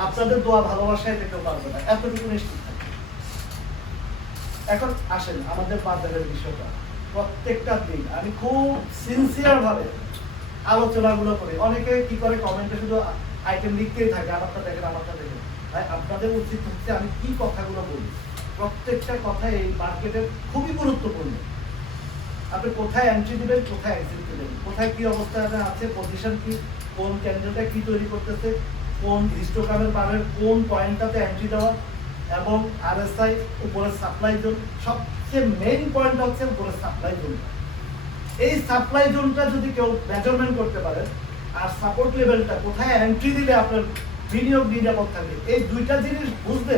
আপনাদের দোয়া ভালোবাসায় এটা কেউ পারবে না, এতটুকু নিশ্চিত থাকে। এখন আসেন আমাদের বাজারের বিষয়টা, প্রত্যেকটা দিন আমি খুব সিনসিয়ার ভাবে আলোচনাগুলো করি। অনেকে কি করে, কমেন্টে শুধু আইটেম লিখতেই থাকে, আমারটা দেখেন, আমারটা দেখেন। ভাই আপনাদের উচিত হচ্ছে আমি কি কথাগুলো বলি, প্রত্যেকটা কথা এই মার্কেটের খুবই গুরুত্বপূর্ণ। আপনি কোথায় এন্ট্রি দিবেন, কোথায় এক্সিট দিবেন, কোথায় কি অবস্থায় আছে, পজিশন কি, কোন ক্যান্ডিডেটটা কি তৈরি করতেছে, কোন হিস্টোগ্রামের বারের কোন পয়েন্টটাতে এন্ট্রি দেওয়া, এবং আরএসআই উপরের সাপ্লাই জোন, সবচেয়ে মেইন পয়েন্ট হচ্ছে উপরের সাপ্লাই জোন। এই সাপ্লাই জোনটা যদি কেউ মেজারমেন্ট করতে পারে, আর সাপোর্ট লেভেলটা কোথায় এন্ট্রি দিলে আপনার বিনিয়োগ নিরাপদ থাকবে, এই দুইটা জিনিস বুঝতে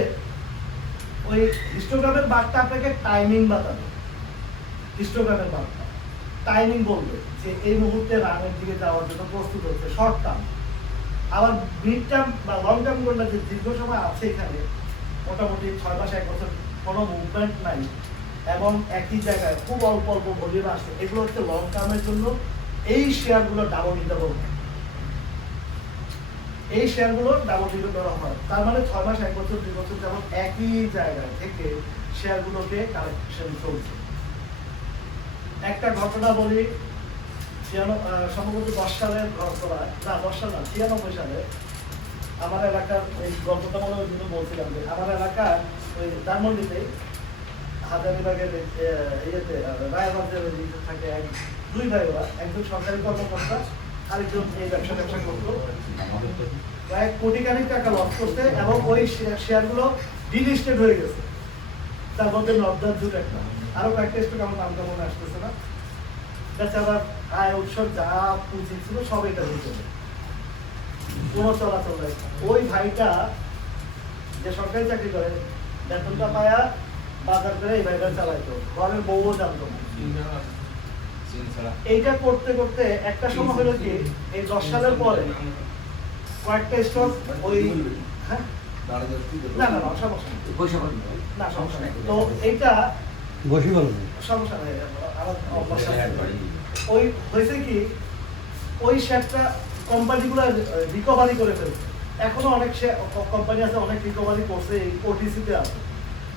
ওই হিস্টোগ্রামের বারটা আপনাকে টাইমিং বাতাবে। হিস্টোগ্রামের বারটা টাইমিং বলবে যে এই মুহূর্তে রানের দিকে যাওয়ার জন্য প্রস্তুত হচ্ছে, শর্ট টার্ম। আবার মিড টার্ম বা লং টার্ম গোলটা যে দীর্ঘ সময় আছে, এখানে মোটামুটি 6 মাস 1 বছর কোনো মুভমেন্ট নাই, এবং একই জায়গায় খুব অল্প অল্প ভলিউম আসছে, এগুলো হচ্ছে লং টার্মের জন্য এই শেয়ারগুলো ডাবল নিডাবল, এই শেয়ারগুলো ডাবল নিডাবল করা হয়। তার মানে 6 মাস 1 বছর 2 বছর যেমন একই জায়গা থেকে শেয়ারগুলোকে কালেকশন চলছে। একটা ঘটনা বলি, সম্ভবত 10 সালের ঘটনা, না 10 সাল না, 96 সালে আমার এলাকার, ওই গল্পটা মনে হয় বলছিলাম যে আমার এলাকার ওই ধানমন্ডিতে হাজারীবাগের ইয়েতে রায়গঞ্জের থাকে দুই ভাই, ওরা একজন সরকারি কর্মকর্তা, আরেকজন এই ব্যবসা করতো, প্রায় কোটি খানিক টাকা লস করতে, এবং ওই শেয়ারগুলো ডিলিস্টেড হয়ে গেছে, তার মধ্যে নবদার জুট একটা। আরো কয়েকটা স্টক আমার নামটা মনে আসতেছে না, বেচারার আয় উৎস যা পুঁজি ছিল সব এটা দিতে হবে, কোনো চলাচল নাই। ওই ভাইটা যে সরকারি চাকরি করে বেতনটা পায়া বাজার করে এই ভাইটা চালাইতো, ঘরের বউও জানতো না। এইটা করতে করতে একটা সময় হলো কি এই 10 সালের পরে কয়েকটা স্টক ওই হ্যাঁ না না না সমস্যা নেই, না সমস্যা নেই। তো এইটা বসে বলবো সমস্যা নেই, আমার অভ্যাস আছে। ওই হয়েছে কি ওই শেয়ারটা কোম্পানিগুলো রিকভারি করে ফেলছে, এখনো অনেক কোম্পানি আছে অনেক রিকভারি করছে, এই ওটিসিতে আছে,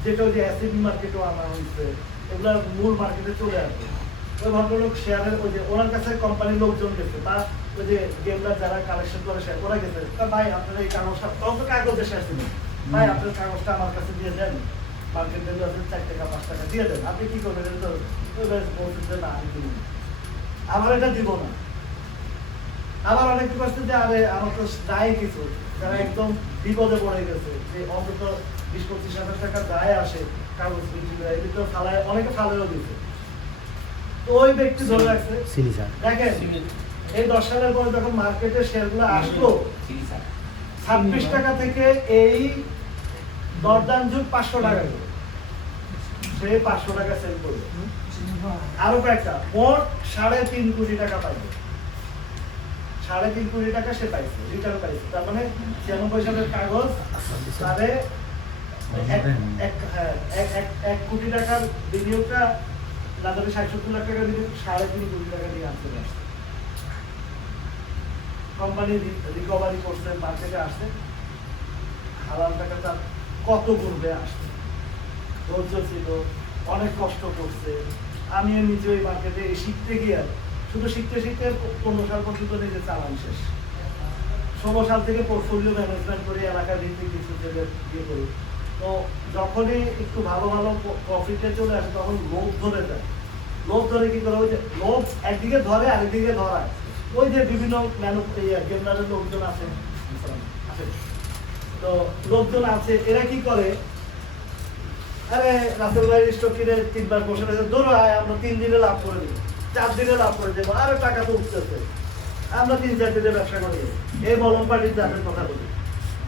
যেটা ওই যে অ্যাসিড মার্কেটও আনা হয়েছে, এগুলো মূল মার্কেটে চলে আসবে। ওই ভদ্রলোক শেয়ারের ওই যে ওনার কাছে কোম্পানির লোকজন গেছে বা ওই যে গেমলার যারা কালেকশন করে শেয়ার ওরা গেছে, ভাই আপনার এই কাগজটা, তখন তো কাগজে শেয়ার ছিল, ভাই আপনার কাগজটা আমার কাছে দিয়ে দেন, মার্কেট ভ্যালু আছে 4 টাকা 5 টাকা দিয়ে দেন, আপনি কি করবেন? এটা তো ওই ভাই বলছেন না আমি দিব না, আমার এটা দিব না। আবার অনেক কিছু যে আরে আমার তো দায় কিছু, যারা একদম বিপদে পড়ে গেছে, যে অন্তত 20-25 হাজার টাকা দায় আসে কাগজ বিক্রি তো ফালায়, অনেকে ফালায়ও দিচ্ছে। তো ওই ব্যক্তি ধরে রাখছে, দেখেন এই 10 সালের পরে যখন মার্কেটে শেয়ারগুলো আসলো 26 টাকা থেকে এই দরদাম যুগ 500 টাকা করে, সে 500 টাকা সেল করবে, আরো কয়েকটা মোট 3.5 কোটি টাকা পাইবে, 3.5 কোটি টাকা সে পাইছে, রিটার্ন পাইছে। তার মানে 96 সালের কাগজ তারে 1 কোটি টাকার বিনিয়োগটা না ধরে 60-70 লাখ টাকা বিনিয়োগ 3.5 কোটি টাকা দিয়ে আনতে আসছে। কোম্পানি রিকভারি করছে, মার্কেটে আসছে, হালাল টাকা তার কত ঘুরবে আসছে, ধৈর্য ছিল, অনেক কষ্ট করছে। আমি নিজে ওই মার্কেটে শিখতে গিয়ে শুধু শিখতে শিখতে 15 সাল পর্যন্ত নিজে চালান শেষ, 16 সাল থেকে পোর্টফোলিও ম্যানেজমেন্ট করে এলাকার ভিত্তিক কিছু ইয়ে করি। তো যখনই একটু ভালো ভালো প্রফিটে চলে আসে তখন লোভ ধরে যায়, লোভ ধরে কি করে, ওই যে লোভ একদিকে ধরে আরেকদিকে ধরায়, ওই যে বিভিন্ন গেমলারের লোকজন আছে, তো লোকজন আছে এরা কি করে, আরে রাসেল ভাই স্টক কিনে 3 বার বসে রয়েছে, ধরো আমরা 3 দিনে লাভ করে দিব, 4 দিনে লাভ করে দেবো, আরে টাকা তো উঠতেছে, আমরা 3-4 দিনে ব্যবসা করি, এই মলম পার্টির দামের কথা বলি,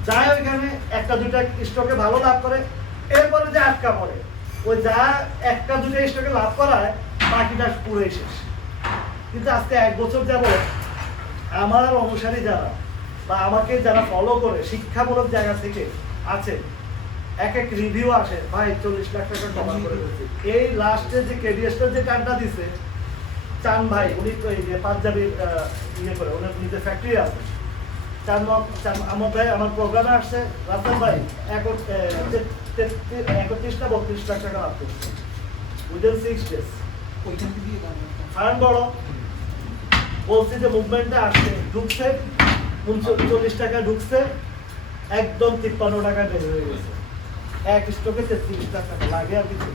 যায় ওইখানে 1-2টা স্টকে ভালো লাভ করে, এরপরে যে আটকা পড়ে, ওই যা 1-2টা স্টকে লাভ করায় বাকিটা পুরোই শেষ। কিন্তু আজকে 1 বছর যাবত আমার অনুসারী যারা বা আমাকে যারা ফলো করে শিক্ষামূলক জায়গা থেকে আছে, এক রিভিউ আসে, ভাই 40 লাখ টাকা জমা করে দিয়েছি। এই লাস্টে যে কেডিএসটার যে কার্ডটা দিছে চান ভাই, উনি তো এই যে পাঞ্জাবির ইয়ে করে, ওনার নিজের ফ্যাক্টরি আছে, আমার ভাই আমার প্রোগ্রামে আসছে, রাসেল ভাই 31 না 32 লাখ টাকা লাভ করছে উইদিন 6 ডেজ। ফার্ম বড়, বলছি যে মুভমেন্টটা আসছে, ঢুকছে 39 টাকা ঢুকছে, একদম 53 টাকা বের হয়ে গেছে, এক স্টকে 33 টাকা লাগে আর কিছু।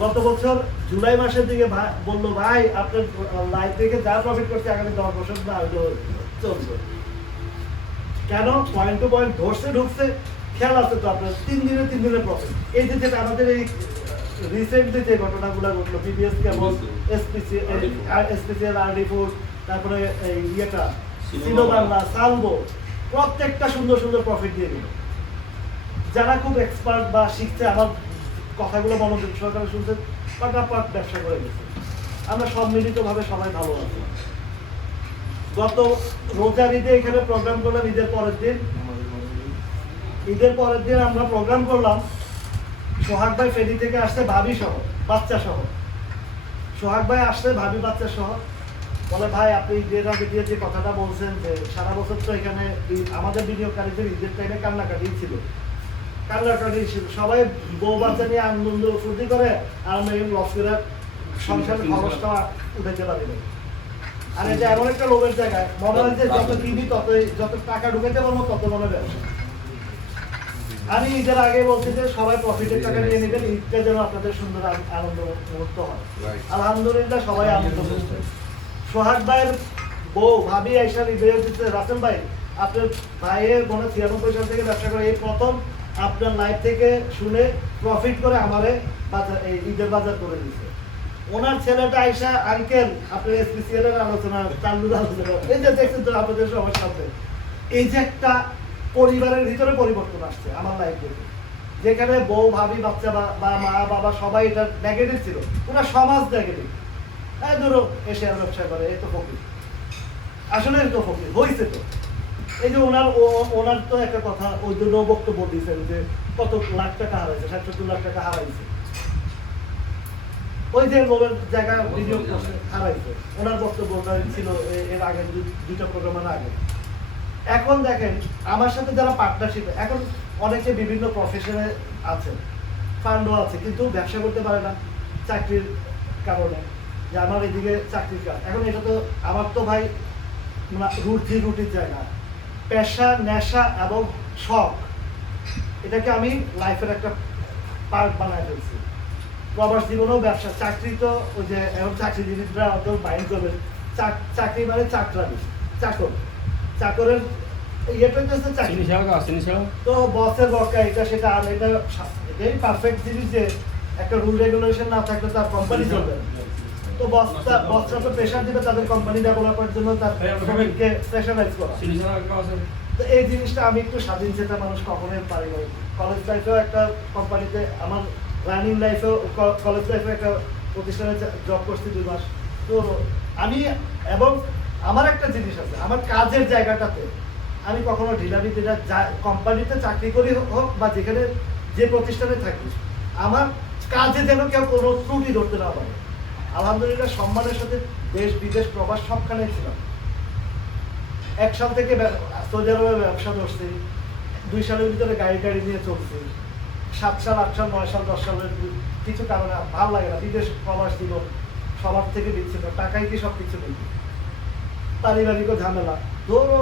গত বছর জুলাই মাসের দিকে বললো ভাই আপনার লাইফ থেকে যা প্রফিট করছে আগামী 10 বছর না হয়তো চলবে, কেন পয়েন্ট টু পয়েন্ট ধরছে ঢুকছে, খেয়াল আছে তো আপনার 3 দিনে প্রফিট। এই যে যেটা আমাদের এই রিসেন্টলি যে ঘটনাগুলো ঘটলো, পিবিএস কেবল, এসপিসিএল, আরডি ফুড, তারপরে এই ইয়েটা সিনো বাংলা, সালবো, প্রত্যেকটা সুন্দর সুন্দর প্রফিট দিয়ে দিল। যারা খুব এক্সপার্ট বা শিখছে, আমার কথাগুলো মনোযোগ সহকারে শুনছে, পাটাপাট ব্যবসা করে গেছে। আমরা সম্মিলিতভাবে সবাই ভালো আছি। গত রোজার ঈদে এখানে প্রোগ্রাম করলাম, ঈদের পরের দিন আমরা প্রোগ্রাম করলাম, সোহাগ ভাই ফেরি থেকে আসছে ভাবি সহ, বাচ্চা সহ। সোহাগ ভাই আসছে ভাবি বাচ্চা সহ, বলে ভাই আপনি ঈদের আগে দিয়ে যে কথাটা বলছেন যে সারা বছর তো এখানে আমাদের বিনিয়োগকারীদের ঈদের টাইমে কান্নাকাটি ছিল, সবাই বউ বাচ্চা নিয়ে আনন্দ ফুর্তি করে, আর আমরা এই লস করে সংসারের খরচটা উঠেতে পারি না। আর এটা এমন একটা লোকের জায়গায় মনে হয় যে যত কিনি যত টাকা ঢুকাইতে পারবো তত মনে ব্যবসা। আমি ঈদের আগে বলছি যে সবাই প্রফিটের টাকা নিয়ে নেবেন, ঈদটা যেন আপনাদের সুন্দর আনন্দ মুহূর্ত হয়। আলহামদুলিল্লাহ সবাই আনন্দ করছে। সোহাগ ভাইয়ের বউ ভাবি আইসা রিভিউ দিচ্ছে, রাসেল ভাই আপনার ভাইয়ের মনে 96 সাল থেকে ব্যবসা করে এই প্রথম আপনার লাইভ থেকে শুনে প্রফিট করে আমারে বাজার এই ঈদের বাজার করে দিচ্ছে। ওনার ছেলেটা আইসা আঙ্কেল আপনার এসপিসিএল এর আলোচনা চালুর আলোচনা এই যে দেখছেন তো আপনাদের সবার সাথে এই যে একটা পরিবারের ভিতরে পরিবর্তন আসছে আমার লাইফ থেকে, যেখানে বউ ভাবি বাচ্চা বা মা বাবা সবাই এটা নেগেটিভ ছিল, পুরো সমাজ নেগেটিভ। এই ধরো এ শেয়ার ব্যবসা করে এ তো ফকির, আসলে তো ফকির হয়েছে তো। এই যে ওনার তো একটা কথা ওই জন্য বক্তব্য দিয়েছেন যে কত লাখ টাকা হারাইছে, 70 লাখ টাকা হারাইছে, ওই যে লোকের জায়গা বিনিয়োগ করছে হারাইছে। ওনার বক্তব্যটা ছিল এর আগে দুইটা প্রোগ্রামের আগে। এখন দেখেন আমার সাথে যারা পার্টনারশিপ, এখন অনেকে বিভিন্ন প্রফেশনে আছে, ফান্ডও আছে, কিন্তু ব্যবসা করতে পারে না চাকরির কারণে, যে আমার এদিকে চাকরির কাজ। এখন এটা তো আমার তো ভাই রুটির জায়গা, পেশা, নেশা এবং শখ, এটাকে আমি লাইফের একটা পার্ট বানায় ফেলছি। প্রবাস জীবনেও ব্যবসা, চাকরি তো ওই যে এখন চাকরিজীবীরা অত মাইন্ড করবে, চাকরি মানে চাকরানি, চাকরের ইয়েটা হচ্ছে চাকরি। তো বসের বকা এটা সেটা, আর এটা এটাই পারফেক্ট জিনিস যে একটা রুল রেগুলেশন না থাকলে তার কোম্পানি চলবে না। তো বসরা তো প্রেশার দিবে তাদের কোম্পানি ডেভেলপের জন্য, তার শ্রমিককে প্রেশারাইজ করা। তো এই জিনিসটা আমি একটু স্বাধীন চেতা মানুষ কখনোই পারি না। কলেজ লাইফেও একটা কোম্পানিতে, আমার রানিং লাইফেও কলেজ লাইফে একটা প্রতিষ্ঠানে জব করছি 2 মাস। তো আমি এবং আমার একটা জিনিস আছে, আমার কাজের জায়গাটাতে আমি কখনো ঢিলামি দিই না। কোম্পানিতে চাকরি করি হোক বা যেখানে যে প্রতিষ্ঠানে থাকি, আমার কাজে যেন কেউ কোনো ত্রুটি ধরতে না পারে। আলহামদুলিল্লাহ সম্মানের সাথে দেশ বিদেশ প্রবাস সবখানে ছিলাম। 1 সাল থেকে সৌদি আরবে ব্যবসা করছি, 2 সালের ভিতরে গাড়ি নিয়ে চলছি, 7 সাল 8 সাল 9 সাল 10 সালের কিছু কারণে ভালো লাগে না বিদেশ প্রবাস জীবন, সবার থেকে বিচ্ছিন্ন, টাকাই কি সব কিছু নেই, পারিবারিকও ঝামেলা। ধরো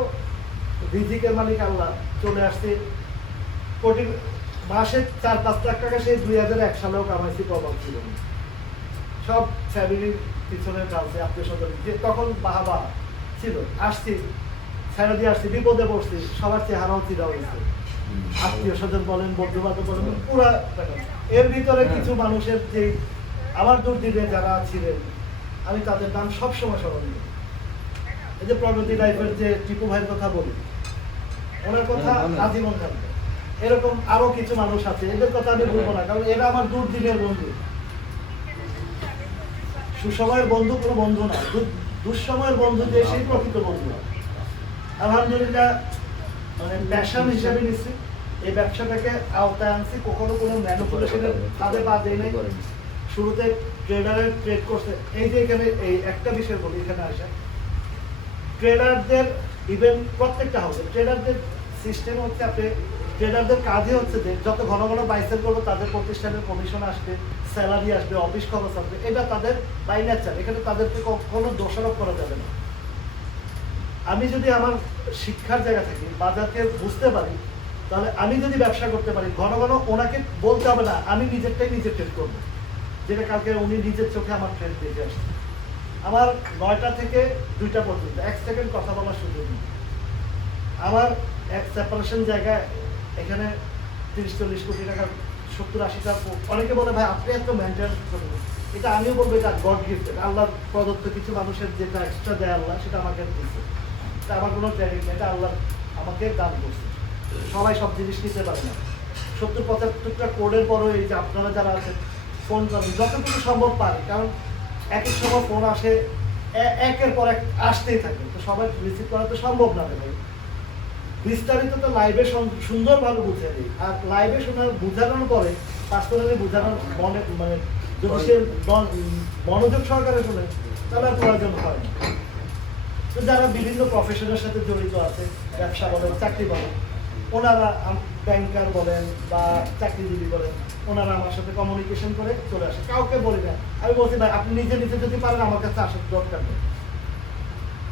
রিজিকের মালিক আল্লাহ, চলে আসছে কোটি মাসে 4-5 লাখ টাকা সেই 2001 সালেও কামাইছি প্রবাস জীবনে। সব ফ্যামিলির পিছনে চলছে, আত্মীয় স্বজন যে তখন বাহাবা ছিল, আসছি ছেড়ে দিয়ে আসছি, বিপদে পড়ছি, সবার চেহারাও চিরা হয়েছে, আত্মীয় স্বজন বলেন, বন্ধু বান্ধব বলেন, পুরা। এর ভিতরে কিছু মানুষের যে আমার দুর্দিনে যারা ছিলেন, আমি তাদের নাম সবসময় স্মরণীয়। এই যে প্রগতি লাইফের যে টিপু ভাইয়ের কথা বলি, ওনার কথা আজীবন থাকবে। এরকম আরো কিছু মানুষ আছে, এদের কথা আমি বলবো না, কারণ এরা আমার দুর্দিনের বন্ধু। সুসময়ের বন্ধু কোনো বন্ধু না, দুঃসময়ের বন্ধু যে সেই প্রকৃত বন্ধু। আলহামদুলিল্লাহ মানে প্যাশন হিসাবে নিচ্ছি, এই ব্যবসাটাকে আওতায় আনছি, কখনো কোনো ম্যানিপুলেশনের ফাঁদে পা দেয় নাই। শুরুতে ট্রেডারের ট্রেড করছে, এই যে এখানে এই একটা বিষয় বলি, এখানে আসে ট্রেডারদের, ইভেন প্রত্যেকটা হাউসে ট্রেডারদের সিস্টেম হচ্ছে, আপনি ট্রেডারদের কাজই হচ্ছে যে যত ঘন ঘন বাইসেল করবো তাদের প্রতিষ্ঠানের কমিশন আসবে, স্যালারি আসবে, অফিস খরচ আসবে, এটা তাদের বাই নেচার। এখানে তাদেরকে কোনো দোষারোপ করা যাবে না। আমি যদি আমার শিক্ষার জায়গা থাকি, বাজারকে বুঝতে পারি, তাহলে আমি যদি ব্যবসা করতে পারি, ঘন ঘন ওনাকে বলতে হবে না আমি নিজেরটাই নিজে ট্রেড করবো, যেটা কালকে উনি নিজের চোখে আমার ট্রেড দেখে আসছে। আমার 9টা থেকে 2টা পর্যন্ত 1 সেকেন্ড কথা বলার সুযোগ নেই। আমার এক সেপারেশন জায়গায় এখানে 30-40 কোটি টাকা, 70-80টা, অনেকে বলে ভাই আপনি এত মেনটেন করবেন, এটা আমিও বলবো এটা গড গিফট, আল্লাহ প্রদত্ত। কিছু মানুষের যেটা এক্সট্রা দেয় আল্লাহ, সেটা আমাকে দিচ্ছে, এটা আমার কোনো ক্রেডিট নেই, এটা আল্লাহ আমাকে দান করছে। সবাই সব জিনিস নিতে পারে না। 70-75টা কোডের পরও এই যে আপনারা যারা আছেন ফোন করেন যতটুকু সম্ভব পারে, কারণ এক এক সময় ফোন আসে, একের পর এক আসতেই থাকে, তো সবাই রিসিভ করা তো সম্ভব না ভাই। বিস্তারিত তো লাইভে সুন্দরভাবে বুঝে দিই, আর লাইভে বুঝানোর পরে পার্সোনালি বোঝানোর মনে মানে যদি সে মনোযোগ সহকারে শোনে তাহলে আর প্রয়োজন হয় না। তো যারা বিভিন্ন প্রফেশনের সাথে জড়িত আছে, ব্যবসা বলেন, চাকরি বলেন, ওনারা ব্যাংকার বলেন বা চাকরিজীবী বলেন, ওনারা আমার সাথে কমিউনিকেশন করে চলে আসে, কাউকে বলি না। আমি বলছি ভাই আপনি নিজে নিজে যদি পারেন আমার কাছে আসার দরকার নেই,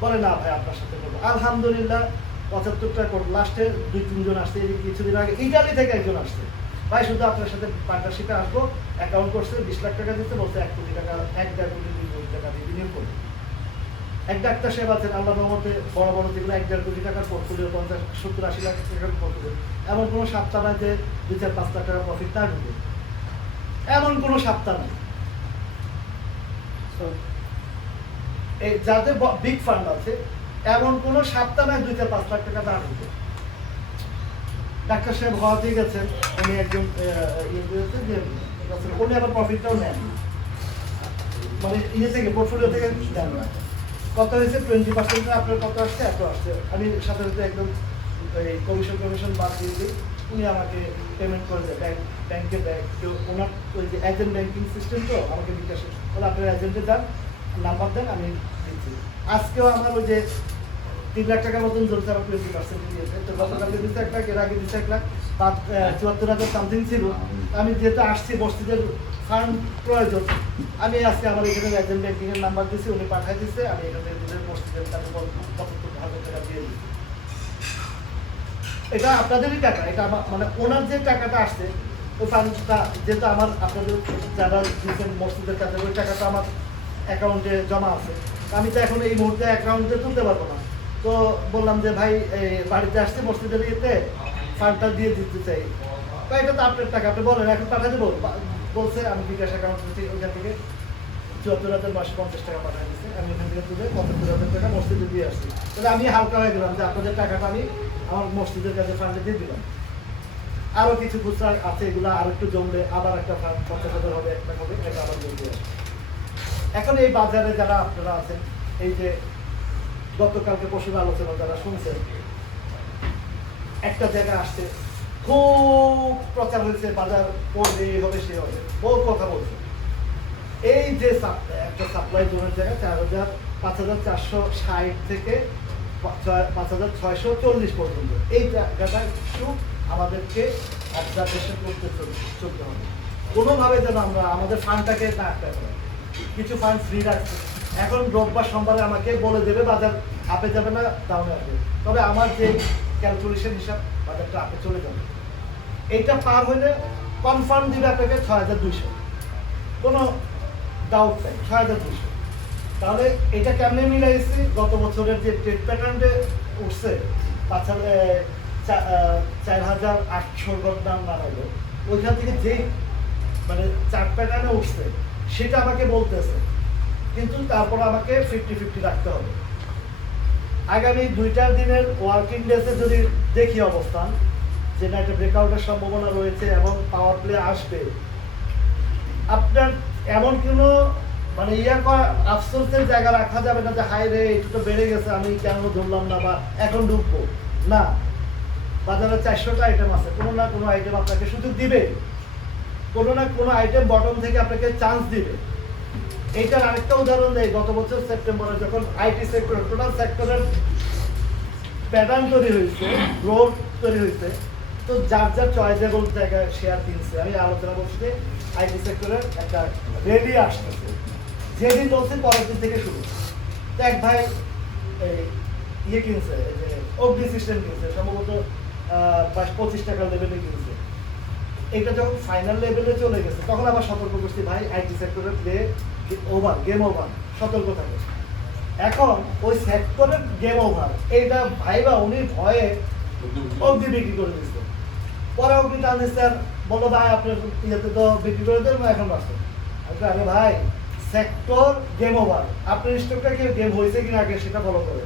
বলে না ভাই আপনার সাথে বলবো। আলহামদুলিল্লাহ 75টা কোড, লাস্টে 2-3 জন আসছে। কিছুদিন আগে ইটালি থেকে একজন আসছে, ভাই শুধু আপনার সাথে পার্টনারশিপে আসবো, অ্যাকাউন্ট করছে, 20 লাখ টাকা দিতে বলছে, 1 কোটি টাকা, 1-1.5 কোটি টাকা দিয়ে বিনিয়োগ করবে। এক ডাক্তার সাহেব আছেন আল্লাহ রহমতে বড় বড় যেগুলো 1-1.5 কোটি টাকার পোর্টফোলিও, 50-70-80 লাখ টাকার পোর্টফোলিও, এমন কোনো সপ্তাহ নাই যে 2-4-5 লাখ টাকা প্রফিট না ঢুকে, এমন কোনো সপ্তাহ নাই। এই যাদের বিগ ফান্ড আছে এমন কোনো সপ্তাহ নাই 2-4-5 লাখ টাকা না ঢুকে। ডাক্তার সাহেব হওয়াতেই গেছেন, উনি একজন যে উনি আবার প্রফিটটাও নেন, মানে ইয়ে থেকে পোর্টফোলিও থেকে দেন না। কত হয়েছে 20% আপনার কত আসছে, এত আসছে, আমি সাথে সাথে একদম এই কমিশন বাদ দিয়ে দিই, উনি আমাকে পেমেন্ট করে দেয়, ব্যাংকে দেয় কেউ, ওনার ওই যে এজেন্ট ব্যাংকিং সিস্টেম, তো আমাকে বিকাশে বলে আপনার এজেন্টে দেন, নাম্বার দেন, আমি দিচ্ছি। আজকেও আমার ওই যে 3 লাখ টাকার মতন জলছে, আমার 20% দিয়েছে, তো গতকালকে দিচ্ছে 1 লাখ, এর আগে দিচ্ছে 1 লাখ 74,000 সামথিং ছিল। আমি যেহেতু আসছি মসজিদের ফান্ড প্রয়োজন, আমি আজকে আমার এখানে এজেন্ট ব্যাংকিং এর নাম্বার দিচ্ছি, উনি পাঠিয়ে দিচ্ছে, আমি এখানে মসজিদের কাছে 75,000 টাকা দিয়ে দিচ্ছি। এটা আপনাদেরই টাকা, এটা আমার মানে ওনার যে টাকাটা আসছে ওই ফান্ডটা যেহেতু আমার, আপনাদের যারা দিচ্ছেন মসজিদের কাছে, ওই টাকাটা আমার অ্যাকাউন্টে জমা আছে, আমি তো এখন এই মুহূর্তে অ্যাকাউন্টে তুলতে পারবো না। তো বললাম যে ভাই বাড়িতে আসছে মসজিদের ইয়েতে ফান্ডটা দিয়ে দিতে চাই, তো এটা তো আপনার টাকা, আপনি বলেন এখন পাঠিয়ে দেবো, বলছে আমি বিকাশ অ্যাকাউন্ট থেকে ওইখান থেকে 74,950 টাকা পাঠিয়ে দিচ্ছি, আমি এখান থেকে তুলে 75,000 টাকা মসজিদে দিয়ে আসছি। তাহলে আমি হালকা হয়ে গেলাম যে আপনাদের টাকাটা আমি আমার মসজিদের কাছে ফান্ডে দিয়ে দিলাম। আরও কিছু খুচরা আছে, এগুলো আরো একটু জমলে আবার একটা ফান্ড 50,000 হবে, একটা হবে, এটা আবার জমতে আসবে। এখন এই বাজারে যারা আপনারা আছেন, এই যে গতকালকে পরশুর আলোচনা যারা শুনছেন, একটা জায়গায় আসছে খুব প্রচার হয়েছে, বাজার পড়বে, এই হবে সে হবে, বহু কথা বলছে। এই যে একটা সাপ্লাই জোনের জায়গা 5,460 থেকে 5,640 পর্যন্ত, এই জায়গাটা একটু আমাদেরকে অবজারভেশন করতে চলতে হবে, কোনোভাবে যেন আমরা আমাদের ফান্ডটাকে না আটকাতে পারি। কিছু ফান্ড ফ্রি রাখছে, এখন রোববার সোমবারে আমাকে বলে দেবে বাজার আপে যাবে না ডাউনে আসবে, তবে আমার যে ক্যালকুলেশন হিসাব বাজারটা আপে চলে যাবে, এইটা পার হলে কনফার্ম দিবে আপনাকে 6,200, কোনো ডাউট নেই 6,200। তাহলে এটা কেমনে মিলাইছি, গত বছরের যে ট্রেড প্যাটার্নে উঠছে 4,800 দাম বানাইলো, ওইখান থেকে যে মানে চার্ট প্যাটার্নে উঠছে সেটা আমাকে বলতেছে, কিন্তু তারপর আমাকে 50-50 রাখতে হবে। আগামী 2টা দিনের ওয়ার্কিং ডেজে যদি দেখি অবস্থান যে না একটা ব্রেকআউটের সম্ভাবনা রয়েছে এবং পাওয়ার প্লে আসবে, আপনার এমন কোনো মানে আফসোসের জায়গা রাখা যাবে না যে হাই রে একটু তো বেড়ে গেছে, আমি কেন ধরলাম না বা এখন ঢুকবো না। বাজারে 400টা আইটেম আছে, কোনো না কোনো আইটেম আপনাকে সুযোগ দিবে, কোনো না কোনো আইটেম বটম থেকে আপনাকে চান্স দিবে। এইটার আরেকটা উদাহরণ দেয়, গত বছর সেপ্টেম্বরে যখন আইটি সেক্টর টোটাল সেক্টরের প্যাটার্ন তৈরি হয়েছে, গ্রোথ তৈরি হয়েছে, তো যার যার চয়েসেবল জায়গায় শেয়ার কিনছে। আমি আলোচনা করছি আইটি সেক্টরের একটা রেডি আসতেছে, যেদিন বলছে পরের দিন থেকে শুরু। তো এক ভাই ইয়ে কিনছে, অগ্নি সিস্টেম কিনছে, সম্ভবত 25 টাকার লেভেলে কিনছে। এটা যখন ফাইনাল লেভেলে চলে গেছে তখন আবার সতর্ক করছি, ভাই আইটি সেক্টরের গেম ওভার, সতর্ক থাকে। এখন ওই সেক্টরের গেম ওভার এইটা ভাইবা উনি ভয়ে অগ্নি বিক্রি করে দিচ্ছে। পরে অগ্নি ট্রানজিস্টার বললো ভাই আপনার ইয়েতে তো বিক্রি করে দেন, এখন বাঁচতে। আরে ভাই সেক্টর গেম ওভার, আপনার স্টকটা কি গেম হয়েছে কিনা আগে সেটা ফলো করে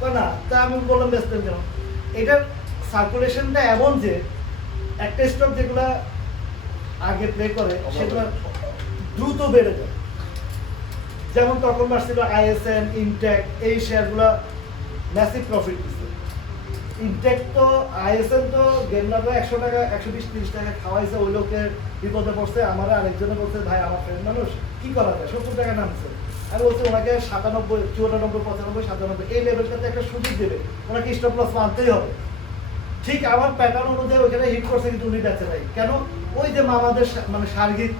তো না, তা আমি বললাম বেচতেন কেন। এটার সার্কুলেশনটা এমন যে একটা স্টক যেগুলা আগে প্লে করে সেগুলো দ্রুত বেড়ে যায়। যেমন তখন বাড়ছিল আইএসএম, ইনটেক, এই শেয়ারগুলো ম্যাসিভ প্রফিট দিচ্ছে। ইনটেক তো আইএসএম তো গেমলাররা 100 টাকা 120-30 টাকা খাওয়াইছে, ওই লোকের বিপদে পড়ছে। আমার আরেকজনে বলছে ভাই আমার ফ্রেন্ড মানুষ কি করা যায়, 70 টাকা নামছে। আমি বলছি ওনাকে 97, 94, 95, 97 এই লেভেলটাতে একটা সুযোগ দেবে, ওনাকে স্টপ লস মানতেই হবে। ঠিক আমার প্যাটার্ন অনুযায়ী ওইখানে হিট করছে, কিন্তু উনি বেঁচে নাই কেন? ওই যে মামাদের মানে সার্গিক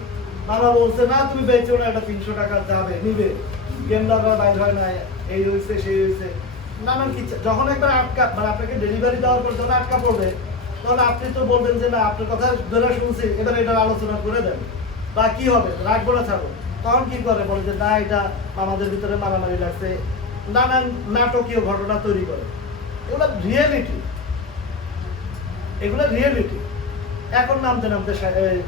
মামা বলছে না তুমি বেঁচেও না, এটা 300 টাকা যাবে নিবে, গেমলাররা বাইর হয় না, এই হয়েছে সেই হয়েছে নানান কি। যখন একবার আটকা মানে আপনাকে ডেলিভারি দেওয়ার পর যখন আটকা পড়বে তখন আপনি তো বলবেন যে না আপনার কথা ধরে শুনছি, এবার এটার আলোচনা করে দেন বা কি হবে রাখবো না ছাড়বো। তখন কি করে বলে যে না এটা আমাদের ভিতরে মারামারি লাগছে, নানান নাটকীয় ঘটনা তৈরি করে। এগুলো রিয়েলিটি, এগুলো রিয়েলিটি। এখন নামতে নামতে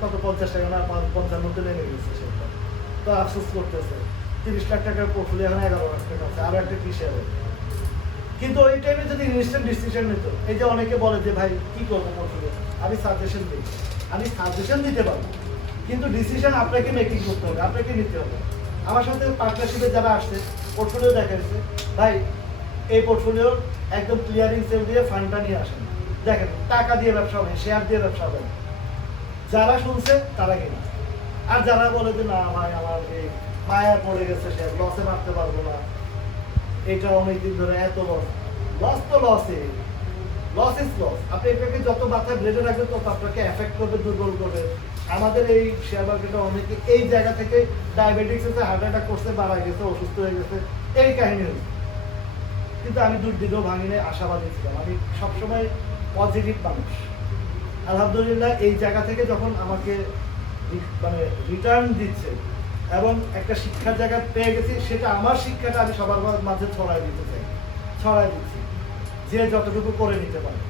কত 50 টাকা না 55 নেমে গেছে সেটা, তো আফসোস করতেছে 30 লাখ টাকার পোর্টফোলিও এখন 11 লাখ টাকা আছে, আরো একটা কিসে হবে। কিন্তু ওই টাইমে যদি ইনস্ট্যান্ট ডিসিশন নিত, এই যে অনেকে বলে যে ভাই কি করবো পোর্টফোলিও, আমি সাজেশন দিই, আমি সাজেশন দিতে পারবো, কিন্তু ডিসিশন আপনাকে মেকিং করতে হবে, আপনাকে নিতে হবে। আমার সাথে পার্টনারশিপে যারা আসছে পোর্টফোলিও দেখাচ্ছে, ভাই এই পোর্টফোলিও একদম ক্লিয়ারিং সেল দিয়ে ফান্ডটা নিয়ে আসেন, দেখেন টাকা দিয়ে ব্যবসা হবে, শেয়ার দিয়ে ব্যবসা হবে। যারা শুনছে তারা কিনা, আর যারা বলে যে না ভাই আমার এই মায়া পড়ে গেছে, শেয়ার লসে মারতে পারবো না, এটা অনেকদিন ধরে এত লস, লস তো লসই, লস ইজ লস। আপনি এটাকে যত মাথায় ব্লেডে রাখবেন তত আপনাকে এফেক্ট করবে, দুর্বল করবে। আমাদের এই শেয়ার মার্কেটে অনেকে এই জায়গা থেকে ডায়াবেটিক্স হচ্ছে, হার্ট অ্যাটাক করছে, মারা গেছে, অসুস্থ হয়ে গেছে, এই কাহিনী হয়েছে। কিন্তু আমি দুর্দিনও ভাঙিনি, আশাবাদী ছিলাম, আমি সবসময় পজিটিভ মানুষ। আলহামদুলিল্লাহ এই জায়গা থেকে যখন আমাকে মানে রিটার্ন দিচ্ছে এবং একটা শিক্ষার জায়গা পেয়ে গেছি, সেটা আমার শিক্ষাটা আমি সবার মাঝে ছড়াই দিতে চাই, ছড়াই দিচ্ছি, যে যতটুকু করে নিতে পারে।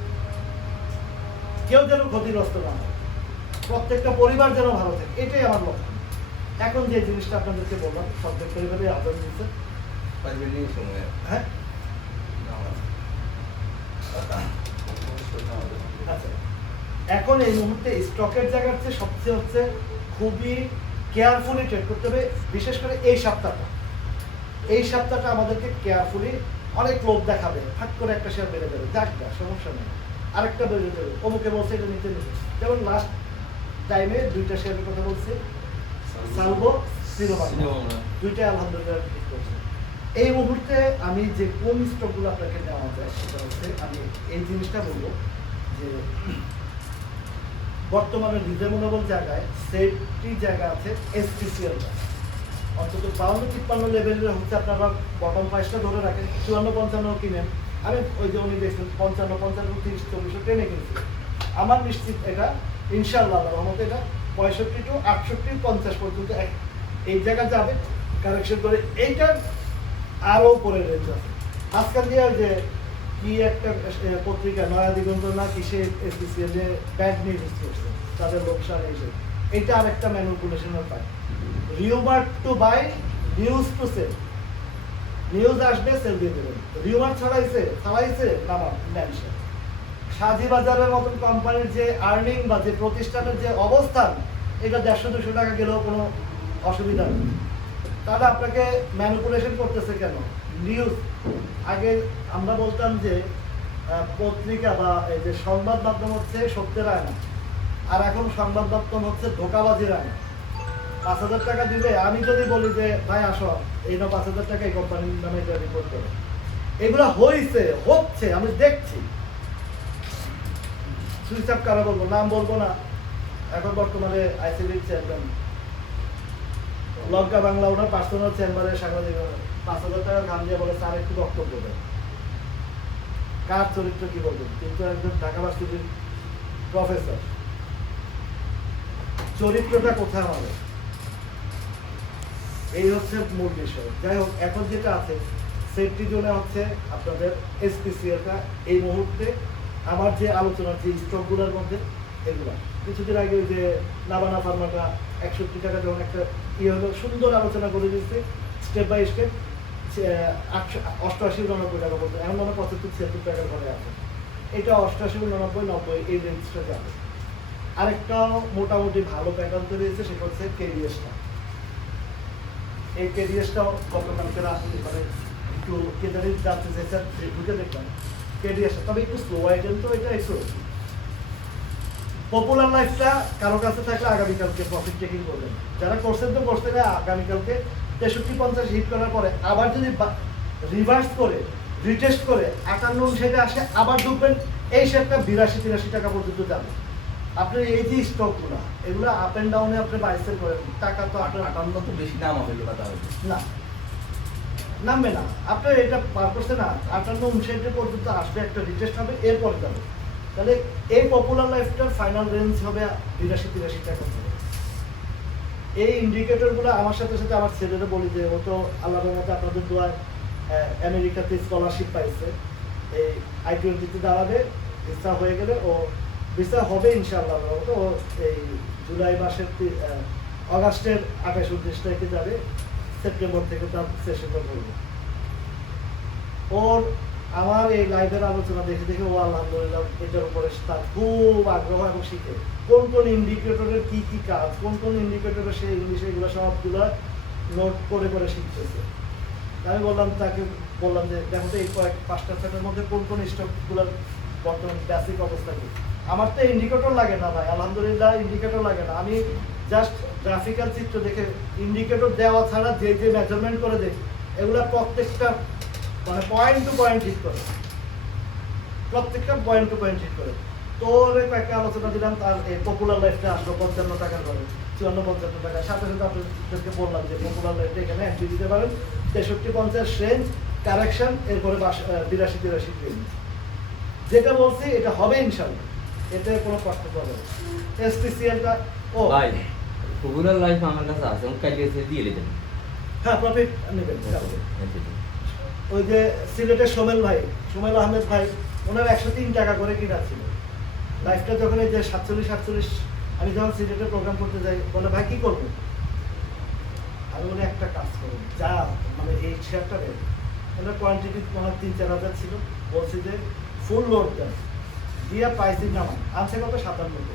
কেউ যেন ক্ষতিগ্রস্ত না হয়, প্রত্যেকটা পরিবার যেন ভালো থাকে, এটাই আমার লক্ষ্য। এখন যে জিনিসটা আপনাদেরকে বললাম, প্রত্যেক পরিবারে আদর দিচ্ছে। হ্যাঁ আচ্ছা, এখন এই মুহূর্তে স্টকের জায়গার চেয়ে সবচেয়ে হচ্ছে খুবই কেয়ারফুলি ট্রেড করতে হবে, বিশেষ করে এই সপ্তাহটা। এই সপ্তাহটা আমাদেরকে কেয়ারফুলি, অনেক লোভ দেখাবে, ফাট করে একটা শেয়ার বেড়ে যাবে, যাক না সমস্যা নেই, আরেকটা বেড়ে যাবে, অমুকে বলছে এটা নিতে নেবে। যেমন লাস্ট টাইমে দুইটা শেয়ারের কথা বলছে, সালবো, দুইটা আলহামদুলিল্লাহ ঠিক করছে। এই মুহূর্তে আমি যে কোন স্টকগুলো আপনাকে নেওয়া যায় সেটা হচ্ছে, আমি এই জিনিসটা বলবো যে বর্তমানে রিজনেবল জায়গায় সেফটি জায়গা আছে এসপিসিএল, অন্তত 52-53 লেভেলের হচ্ছে আপনারা বটম প্রাইসটা ধরে রাখেন, 54-55 কিনেন। আমি ওই যে উনি দেখছেন 55, 55, 30, 40 টেনে কিনছি। আমার নিশ্চিত এটা ইনশাআল্লাহ রহমতে এটা 65 টু 68, 50 পর্যন্ত এই জায়গা যাবে কারেকশন করে। এইটার আরও উপরে রেঞ্জ আছে। আজকাল দিয়ে যে কি একটা পত্রিকা নয়া দিগন্ত না কিসে এসপিসিএল এ ব্যাড নিউজ করছে, তাদের লোকসান এসে, এটা আরেকটা ম্যানিপুলেশনের পায়। Rumour to buy, news to sell, news আসবে সেল দিয়ে দেবেন। রিউমার ছাড়াইছে নামার ম্যানশন। সাজি বাজারের মতন কোম্পানির যে আর্নিং বা যে প্রতিষ্ঠানের যে অবস্থান, এটা 150-200 টাকা গেলেও কোনো অসুবিধা নেই। তাহলে আপনাকে ম্যানিপুলেশন করতেছে কেন? নিউজ। আগে আমরা বলতাম যে পত্রিকা বা এই যে সংবাদ মাধ্যম হচ্ছে সত্যের আয়না, আর এখন সংবাদ মাধ্যম হচ্ছে ধোঁকাবাজির আয়না। 5,000 টাকা দিলে আমি যদি বলি যে ভাই আসো এই 5,000 টাকা এই কোম্পানির নামে এটা রিপোর্ট করো, এগুলো হচ্ছে, আমি দেখছি। সুইচ আপ কারা বলবো, নাম বলবো না। এখন বর্তমানে আইসিবির চেয়ারম্যান লঙ্কা বাংলা ওনার পার্সোনাল চেম্বারে সাংবাদিক 5,000 টাকা গান দিয়ে বলে স্যার একটু বক্তব্য দেয়, কার চরিত্র কি বলবেন। কিন্তু একজন ঢাকা ভার্সিটির প্রফেসর, চরিত্রটা কোথায় হবে, এই হচ্ছে মূল বিষয়। যাই হোক, এখন যেটা আছে সেফটি জোনে হচ্ছে আপনাদের এসপিসিএলটা। এই মুহূর্তে আমার যে আলোচনার যে স্টকগুলোর মধ্যে এগুলা, কিছুদিন আগে ওই যে নাবানা ফার্মাটা 61 টাকা যখন একটা হলো, সুন্দর আলোচনা করে দিচ্ছে স্টেপ বাই স্টেপ, 88-89 টাকা পর্যন্ত, এমন মনে 75-76 টাকার ঘরে আছে। এটা 88-90 এই রেঞ্জটা যাবে। আরেকটাও মোটামুটি ভালো প্যাটার্ন তৈরি হয়েছে, সেটা হচ্ছে কেডিএসটা। এই কেডিএসটাও গতকালকে মানে একটু কেদারি যাচ্ছে যে স্যার ঢুকে দেখলাম কেডিএসটা, তবে একটু স্লো আইটেম, তো এটা একটু পপুলার লাইফটা কারো কাছে থাকলে আগামীকালকে প্রফিট টেকিং করবেন। যারা করছেন তো করতে গেলে আগামীকালকে 63-50 হিট করার পরে আবার যদি রিভার্স করে রিটেস্ট করে 58-59 আসে আবার ঢুকবেন, এই শেয়ারটা 82-83 টাকা পর্যন্ত যাবে। আপনি এই যে স্টকগুলো এগুলো আপ অ্যান্ড ডাউনে আপনি বাই সেল করেন, টাকা তো আপনার 58 তো বেশি নাম হবে না, নামবে না। আপনার এটা পার করছে না 58-59 পর্যন্ত আসবে, একটা রিটেস্ট হবে, এরপরে যাবে। তাহলে এই পপুলার লাইফটার ফাইনাল রেঞ্জ হবে 82-83 টাকা। এই ইন্ডিকেটরগুলো আমার সাথে সাথে আমার ছেলেরা বলি যে ও তো আল্লাহর রহমতে আপনাদের দোয়ায় আমেরিকাতে স্কলারশিপ পাইছে, এই I-20 দাঁড়াবে, ভিসা হয়ে গেলে ও ভিসা হবে ইনশাআল্লাহ, ও এই জুলাই মাসের অগাস্টের 28-29 তারিখে যাবে, সেপ্টেম্বর থেকে তার সেশনটা করবে। ওর আমার এই লাইভের আলোচনা দেখে দেখে ও আলহামদুলিল্লাহ এটার উপরে তার খুব আগ্রহ এবং শিখে কোন কোন ইন্ডিকেটরের কি কি কাজ, কোন কোন ইন্ডিকেটরের সেই ইংলিশে এগুলো সবগুলো নোট করে করে শিখতেছে। আমি বললাম তাকে, বললাম যে দেখো তো এই কয়েক 5টা সেটের মধ্যে কোন কোন স্টকগুলোর বর্তমান বেসিক অবস্থা কি। আমার তো ইন্ডিকেটর লাগে না ভাই, আলহামদুলিল্লাহ ইন্ডিকেটর লাগে না, আমি জাস্ট গ্রাফিক্যাল চিত্র দেখে ইন্ডিকেটর দেওয়া ছাড়া যে যে মেজারমেন্ট করে দেয় এগুলা প্রত্যেকটা মানে পয়েন্ট টু পয়েন্ট ঠিক করে, প্রত্যেকটা পয়েন্ট টু পয়েন্ট ঠিক করে। তো ওর কয়েকটা আলোচনা দিলাম, তার এই পপুলার লাইফটা আসলো 55 টাকার ঘরে, 54-55 টাকা। সাথে সাথে আপনাদেরকে বললাম যে পপুলার লাইফটা এখানে এন্ট্রি দিতে পারেন 63-50 রেঞ্জ কারেকশন, এরপরে 82-83 রেঞ্জ। যেটা বলছি এটা হবে ইনশাআল্লাহ, এতে কোনো পার্থক্য হবে না। এসপিসিএলটা ও ভাই পপুলার লাইফ আমার কাছে আছে, আমি কালকে এসে দিয়ে দিবেন। হ্যাঁ প্রফিট নেবেন। ওই যে সিলেটের সোমেল আহমেদ ভাই, ওনার 103 টাকা করে কিনা ছিল লাইফটা। যখন এই যে 47 আমি যখন সিলেটে প্রোগ্রাম করতে যাই, বলে ভাই কি করবো, আমি বলে একটা কাজ করবো, যা মানে এই শেয়ারটা দেয়। ওনার কোয়ান্টিটি আমার 3-4 হাজার ছিল, বলছি যে ফুল লোড দেন দিয়া পাইছি নামান, আনছে কত 57।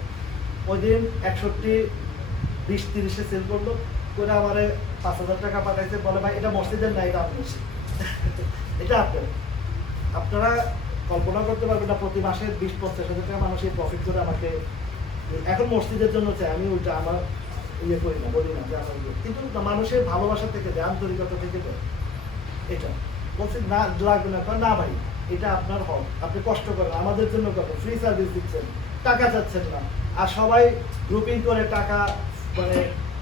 ওই দিন 61-20-30-এ সেল করলো করে আমারে 5,000 টাকা পাঠাইছে, বলে ভাই এটা মসজিদের না, এটা আপনি এটা আপনারা কল্পনা করতে পারবেন না, প্রতি মাসে 20-50 হাজার টাকা মানুষ এই প্রফিট করে আমাকে এখন মসজিদের জন্য চাই। আমি ওইটা আমার ইয়ে করি না, বলি না যে আমার কিন্তু মানুষের ভালোবাসা থেকে দেয়, আন্তরিকতা থেকে দেয়। এটা বলছি না লাগবে না, না ভাই এটা আপনার হক, আপনি কষ্ট করেন, আমাদের জন্য করেন, ফ্রি সার্ভিস দিচ্ছেন, টাকা চাচ্ছেন না, আর সবাই গ্রুপিং করে টাকা মানে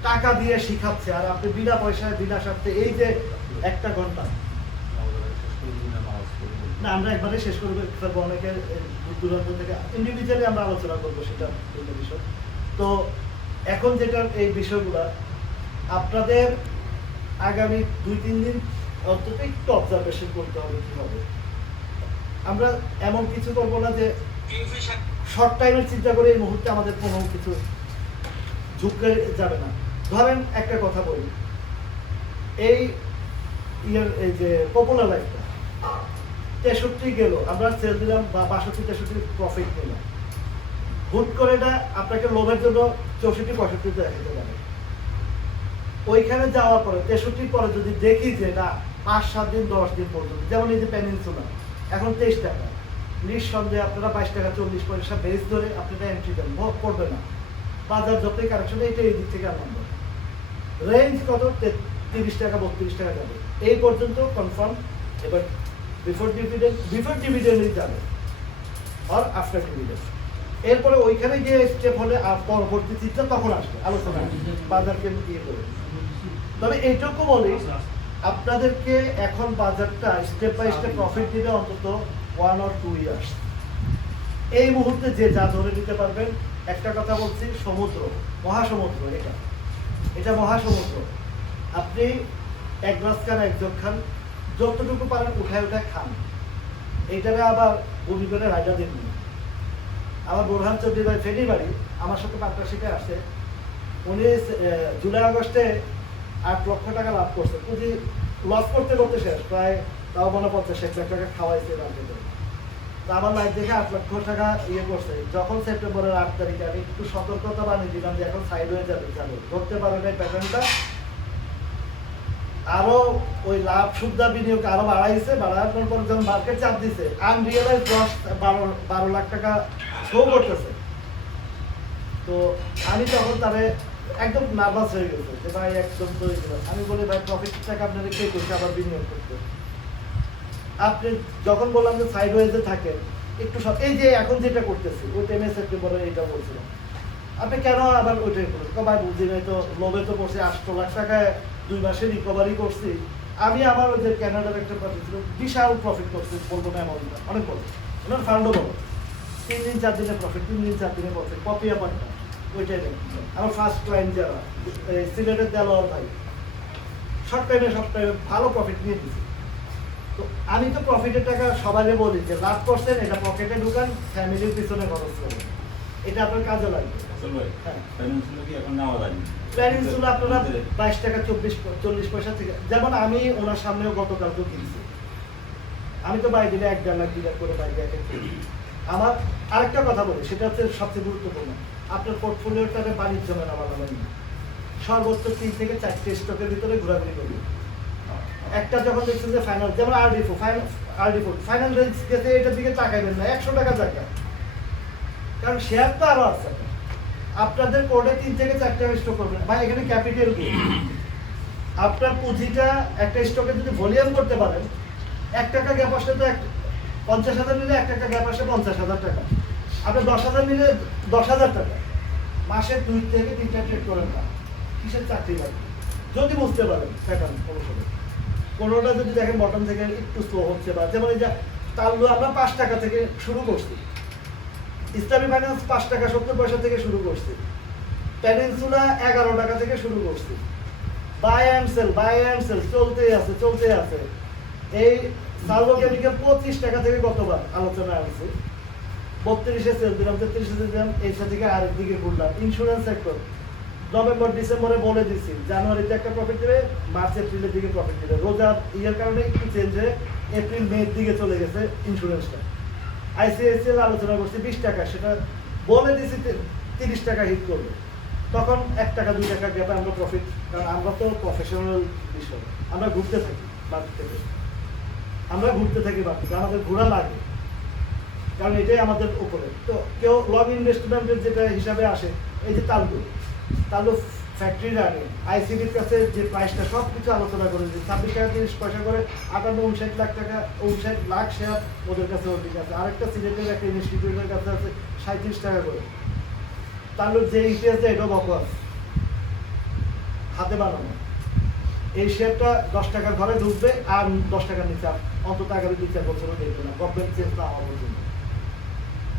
টাকা দিয়ে শিখাচ্ছে, আর আপনি বিনা পয়সায় বিনা স্বার্থে এই যে 1 ঘন্টা না, আমরা একবারে শেষ করবো, অনেকে দূরান্ত থেকে ইন্ডিভিজুয়ালি আমরা আলোচনা করবো সেটা বিষয়। তো এখন যেটা এই বিষয়গুলো আপনাদের আগামী 2-3 দিন অন্তত একটু অবজারভেশন করতে হবে কি হবে। আমরা এমন কিছু করবো না যে শর্ট টাইমের চিন্তা করে এই মুহূর্তে আমাদের কোনো কিছু ঝুঁকে যাবে না। ধরেন একটা কথা বলি, এই এই যে পপুলার লাইফটা 63 গেল, আমরা সেল দিলাম বা 62-63 প্রফিট নিলাম, হুট করে এটা আপনাকে লোভের জন্য 64-65 দেখাতে পারে। ওইখানে যাওয়ার পরে 63 পরে যদি দেখি যে না 5-7 দিন 10 দিন পর্যন্ত, যেমন এই যে পেনিনসুলা এখন 23 টাকা, নিঃসন্দেহে আপনারা 22 টাকা 40 পয়সা বেস ধরে আপনারা এন্ট্রি দেন, ভোগ করবে না। বাজার যতই কারেকশন, এটা এই দিক থেকে আনন্দ। রেঞ্জ কত 30 টাকা 32 টাকা যাবে এই পর্যন্ত কনফার্ম। এবার বিফোর ডিভিডেন্ডই যাবে আর আফটার ডিভিডেন্ড, এরপরে ওইখানে গিয়ে স্টেপ হলে আর পরবর্তী চিন্তা তখন আসবে আলোচনা বাজারকে ইয়ে করে। তবে এইটুকু বলি আপনাদেরকে, এখন বাজারটা স্টেপ বাই স্টেপ প্রফিট দিবে অন্তত 1 or 2 ইয়ার্স। এই মুহূর্তে যে যা ধরে নিতে পারবেন, একটা কথা বলছি, সমুদ্র, মহাসমুদ্র, এটা মহাসমুদ্র। আপনি 1 গ্লাস খান, 1 জগ খান, যতটুকু পারেন উঠায় খান। এইটারে আবার বমি করে রাজা দিন। আমার বোরহান চৌধুরী ভাই ফেনী বাড়ি, আমার সাথে পার্টনারশিপে আসে, উনি জুলাই আগস্টে 8 লক্ষ টাকা লাভ করছে, পুঁজি লস করতে করতে শেষ, প্রায় তাও 50-60 লাখ টাকা খাওয়াইছে মার্কেটে। তো আমার লাইফ দেখে 8 লক্ষ টাকা ইয়ে করছে। যখন সেপ্টেম্বরের 8 তারিখে আমি একটু সতর্কতা বানিয়ে দিলাম যে এখন সাইড হয়ে যাবে, ধরতে পারে না প্যাটার্নটা, আরো ওই লাভ সুবিধা বিনিয়োগ আরো বাড়াইছে। বাড়ানোর পর যখন মার্কেট চাপ দিছে, আনরিয়েলাইজ 10-12 লাখ টাকা শো করতেছে। তো আমি তখন তারে একদম নার্ভাস হয়ে গেছে যে ভাই একদম তো আমি বলি ভাই প্রফিট টাকা আপনাদের কে করছে আবার বিনিয়োগ করতে। আপনি যখন বললাম যে সাইড ওয়েজে থাকেন একটু সব, এই যে এখন যেটা করতেছি ওই 10 সেপ্টেম্বরে এইটা বলছিলাম, আপনি কেন আবার ওইটাই করেন? ভাই বুঝি নাই তো, লোভে তো পড়ছে 8 লাখ টাকায় 2 মাসে রিকভারি করছি। আমি আমার ওই যে ক্যানাডার একটা প্রফিট ছিল, বিশাল প্রফিট করছি, বলবো না এমনটা, অনেক বড়, ওনার ফান্ডও বড়, 3 দিন 4 দিনে প্রফিট, 3 দিন 4 দিনে প্রফিট, কপি আপারটা ওইটাই দেন। আমার ফার্স্ট ক্লায়েন্ট যারা সিলেটের দেলোয়ার ভাই, শর্ট টাইমে ভালো প্রফিট নিয়ে দিচ্ছে। তো আমি তো প্রফিটের টাকা সবাইকে বলি যে লাভ করছেন এটা পকেটে ঢুকান, ফ্যামিলির পিছনে খরচ করবেন, এটা আপনার কাজে লাগবে। আসল ভাই হ্যাঁ। ফাইন্যান্সিয়াল কি এখন নেওয়া যায় প্ল্যানিং ছিল আপনারা 22 টাকা 40 পয়সা থেকে, যেমন আমি ওনার সামনেও গতকালকে কিনছি, আমি তো বাই দিলে 1.5 লাখ ডিলার করে বাই দিয়ে কিনি। আমার আরেকটা কথা বলি, সেটা হচ্ছে সবচেয়ে গুরুত্বপূর্ণ, আপনার পোর্টফোলিওটাকে বাণিজ্য মেলা বানাবেন না, সর্বোচ্চ 3 থেকে 4টে স্টকের ভিতরে ঘোরাঘুরি করবেন। একটা যখন দেখছেন যে ফাইনাল, যেমন আরডি4 ফাইনাল রেঞ্জ গেছে, এটার দিকে তাকাইবেন না, 100 টাকা জায়গা, কারণ শেয়ার তো আরো আছে। আপনাদের কোডে 3 থেকে 4টে স্টক করবেন ভাই, এখানে ক্যাপিটাল কি, আপনার পুঁজিটা একটা স্টকে যদি ভলিউম করতে পারেন, 1 টাকা গ্যাপ আসলে তো 50,000 নিলে 1 টাকা গ্যাপ আসে 50,000 টাকা, আপনি 10,000 নিলে 10,000 টাকা, মাসে 2 থেকে 3টা ট্রেড করেন না, কিসের চাকরি লাগবে যদি বুঝতে পারেন প্যাটার্ন অনুসারে। কোনোটা যদি দেখেন বটম থেকে একটু স্লো হচ্ছে, বা যেমন এই যে তাল্লু আমরা 5 টাকা থেকে শুরু করছি, ইসলামী ফাইন্যান্স 5 টাকা 70 পয়সা থেকে শুরু করছি, পেনিনসুলা 11 টাকা থেকে শুরু করছি, বাই অ্যান্ড সেল চলতেই আছে। এই সার্ভো কেমিক্যাল 25 টাকা থেকে গতবার আলোচনা আছে, 32-এ সেল দিলাম, 33-এ সেল দিলাম, এইটা থেকে আরেক দিকে ঘুরলাম। ইন্স্যুরেন্স সেক্টর নভেম্বর ডিসেম্বরে বলে দিছি, জানুয়ারিতে একটা প্রফিট দেবে, মার্চ এপ্রিলের দিকে প্রফিট দেবে, রোজার ইয়ের কারণে একটু চেঞ্জ হয়ে এপ্রিল মের দিকে চলে গেছে ইন্স্যুরেন্সটা। আইসিআইসিএল আলোচনা করছি 20 টাকা, সেটা বলে দিছি 30 টাকা হিট করবে, তখন 1 টাকা 2 টাকা গ্যাপে আমরা প্রফিট, কারণ আমরা তো প্রফেশনাল বিষয়, আমরা ঘুরতে থাকি বাড়িতে থেকে, বাড়িতে আমাদের ঘোরা লাগে, কারণ এটাই আমাদের উপরে। তো কেউ লং ইনভেস্টমেন্টের যেটা হিসাবে আসে, এই যে তাল্লু ফ্যাক্টরির আগে আইসিবির কাছে যে প্রাইসটা সব কিছু আলোচনা করে যে 26 টাকা 30 পয়সা করে 58-59 লাখ টাকা, 59 লাখ শেয়ার ওদের কাছে ওর দিকে আছে। আরেকটা সিলেটের একটা ইনস্টিটিউটের কাছে আছে 37 টাকা করে। তাল্লুর যে ইতিহাস এটাও বকওয়াস, হাতে বানানো। এই শেয়ারটা 10 টাকার ঘরে ঢুকবে আর 10 টাকার নিচে অন্তত আগামী 2-4 বছরও দেখবে না, গভর্নমেন্ট চেঞ্জ না হওয়া পর্যন্ত।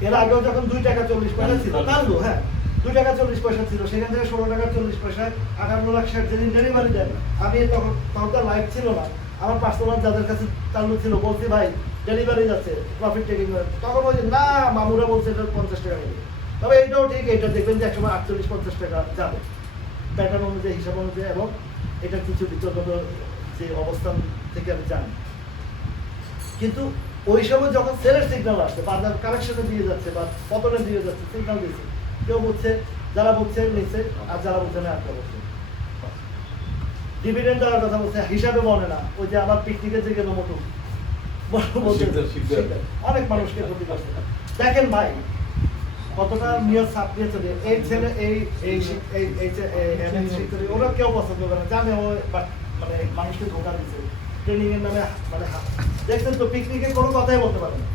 এর আগেও যখন 2 টাকা 40 পয়সা ছিল তাল্লু, হ্যাঁ 2 টাকা 40 পয়সা ছিল, সেখান থেকে 16 টাকা 40 পয়সায় 58 লাখ শেয়ার যেদিন ডেলিভারি দেন, আমি তখন তো লাইভ ছিল না, আমার পার্সোনাল যাদের কাছে তাল্লু ছিল বলছি ভাই ডেলিভারি যাচ্ছে প্রফিট টেকিং, তখন ওই না মামুরা বলছে এটা 50 টাকা নেবে, তবে এইটাও ঠিক, এটা দেখবেন যে একসময় 48-50 টাকা যাবে প্যাটার্ন অনুযায়ী, হিসাব অনুযায়ী, এবং এটা কিছু বিতর্কত যে অবস্থান থেকে আমি জানি। কিন্তু ওই সময় যখন সেলের সিগন্যাল আসছে, বাজার কারেকশনে দিয়ে যাচ্ছে বা পতনে দিয়ে যাচ্ছে, সিগন্যাল দিচ্ছে, কেউ বুঝছে, যারা বুঝছে নিচ্ছে, আর যারা বুঝছে না আটকা বলছে। ডিভিডেন্ড দেওয়ার কথা বলছে, হিসাবে মনে না, ওই যে আমার পিকনিকে যে গেল মতো অনেক মানুষকে ক্ষতি করছে। দেখেন ভাই কতটা নিয়ত চাপ নিয়ে চলে, এই ছেলে ওরা কেউ পছন্দ করে না, জানে ও মানে মানুষকে ধোকা দিচ্ছে ট্রেনিং এর নামে, মানে দেখছেন তো পিকনিকে কোনো কথাই বলতে পারে না।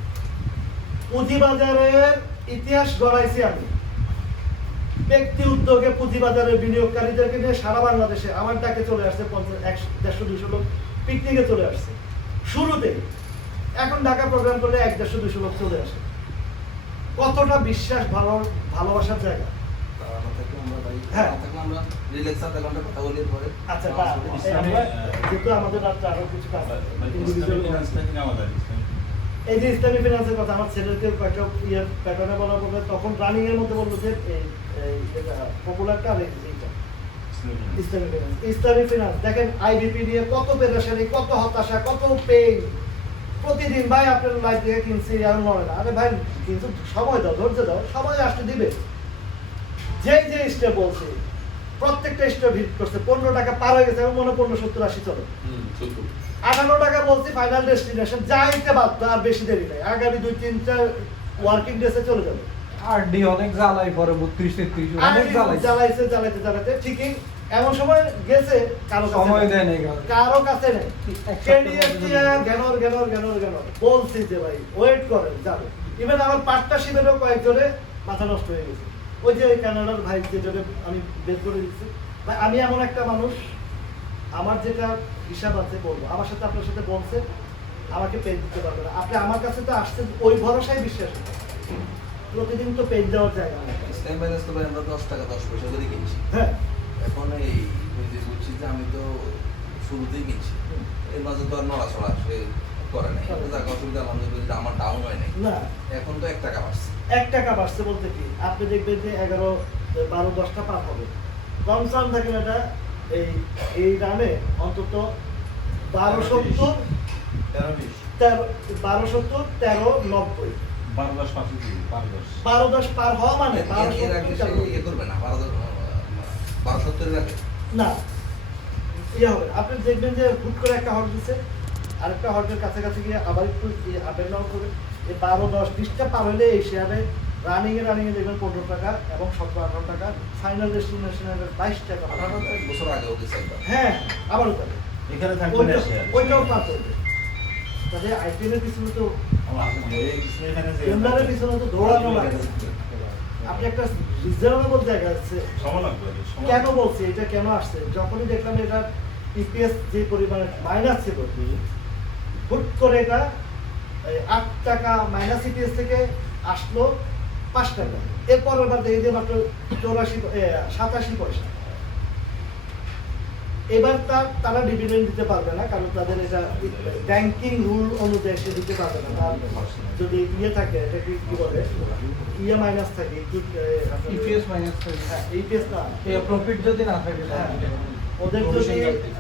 পুঁজিবাজারের ইতিহাস গড়াইছি আমি, ব্যক্তি উদ্যোগে পুঁজিবাজারের বিনিয়োগকারীদেরকে নিয়ে সারা বাংলাদেশে আমার ডাকে চলে আসছে 150-200 লোক পিকনিকে চলে আসছে শুরুতে, এখন ঢাকা প্রোগ্রাম করলে 150-200 লোক চলে আসে। কতটা বিশ্বাস, ভালোবাসার জায়গা। হ্যাঁ আচ্ছা, যেহেতু আমাদের রাত্রে আরো কিছু কাজ, এই যে ইসলামী ফিনান্সের কথা আমার ছেলেকে কয়েকটা ইয়ের প্যাটার্নে বলার পরে তখন রানিং এর মধ্যে বললো যে পপুলারটা আর এইটা ইসলামী ফিনান্স। দেখেন আইবিপি নিয়ে কত পেরেশানি, কত হতাশা, কত পেইন, প্রতিদিন ভাই আপনার লাইফ থেকে কিনছি আর মনে না, আরে ভাই কিন্তু সময় দাও, ধৈর্য দাও, সময় আসতে দিবে। যে স্টেপ বলছে প্রত্যেকটা স্টেপ হিট করছে, 15 টাকা পার হয়ে গেছে, আমার মনে 15-70-80 চলে, 58 টাকা বলছি ফাইনাল ডেস্টিনেশন, যাইতে বাধ্য, আর বেশি দেরি নাই, আগামী 2-3টা ওয়ার্কিং ডেসে চলে যাবে। আরডি অনেক জ্বালাই পরে 32-33 অনেক জ্বালাইছে ঠিকই, এমন সময় গেছে কারো সময় দেয় নাই, কারো কাছে নেই, বলছি যে ভাই ওয়েট করেন যাবে। ইভেন আমার পার্টনারশিপেরও কয়েকজনে মাথা নষ্ট হয়ে গেছে, ওই যে ওই কানাডার ভাই যেটাকে আমি বের করে দিচ্ছি। ভাই আমি এমন একটা মানুষ, আমার যেটা হিসাব আছে বলবো, আমার সাথে আপনার সাথে বলছে আমাকে পেজ দিতে পারবে না, আপনি আমার কাছে তো আসছেন ওই ভরসায় বিশ্বাস, প্রতিদিন তো পেজ দেওয়ার জায়গা না। ইসলাম ফাইন্যান্স তো ভাই আমরা 10 টাকা 10 পয়সা করে কিনছি, হ্যাঁ এখন এই যে বলছি যে আমি তো শুরুতেই কিনছি, এর মাঝে তো আর নড়াচড়া, সে করে নাই এটা জায়গা অসুবিধা আলহামদুলিল্লাহ আমার ডাউন হয় নাই না এখন তো 1 টাকা বাড়ছে 1 টাকা বাড়ছে বলতে কি আপনি দেখবেন যে 11, 12, 10টা পার হবে কনসার্ন থাকেন এটা এই দামে অন্তত 1270 1390 12-10 পার হওয়া মানে এর আগে সে ইয়ে করবে না 1270 এর আগে না ইয়ে হবে আপনি দেখবেন যে হুট করে একটা হট দিচ্ছে আরেকটা হটের কাছাকাছি গিয়ে আবার একটু আপ এন্ড ডাউন করবে এই 12-10-20টা পার হলে এই শেয়ারে রানিং এ দেখবেন 15 টাকা এবং 17-18 টাকা ফাইনাল ডেস্টিনেশনের 22 টাকা 18 বছর আগেও গেছে একবার হ্যাঁ আবারও তাহলে এখানে থাকবে না শেয়ার ওইটাও পার করবে তাহলে আইপিএলের পিছনে তো টেন্ডারের পিছনে তো দৌড়ানো লাগে আপনি একটা রিজনেবল জায়গা আছে কেন বলছি এটা কেন আসছে যখনই দেখলাম এটা ইপিএস যে পরিমাণে মাইনাস ছিল হুট করে এটা 8 টাকা মাইনাস ইপিএস থেকে আসলো 5 টাকা এরপরের বার দেখে দিয়ে মাত্র 87 পয়সা এবার তারা ডিভিডেন্ড দিতে পারবে না কারণ তাদের এটা ব্যাংকিং রুল অনুযায়ী সে দিতে পারবে না তার যদি ইয়ে থাকে এটা কি বলে ইয়ে মাইনাস থাকে ইপিএস মাইনাস হ্যাঁ ইপিএস না প্রফিট যদি না থাকে হ্যাঁ, ওদের যদি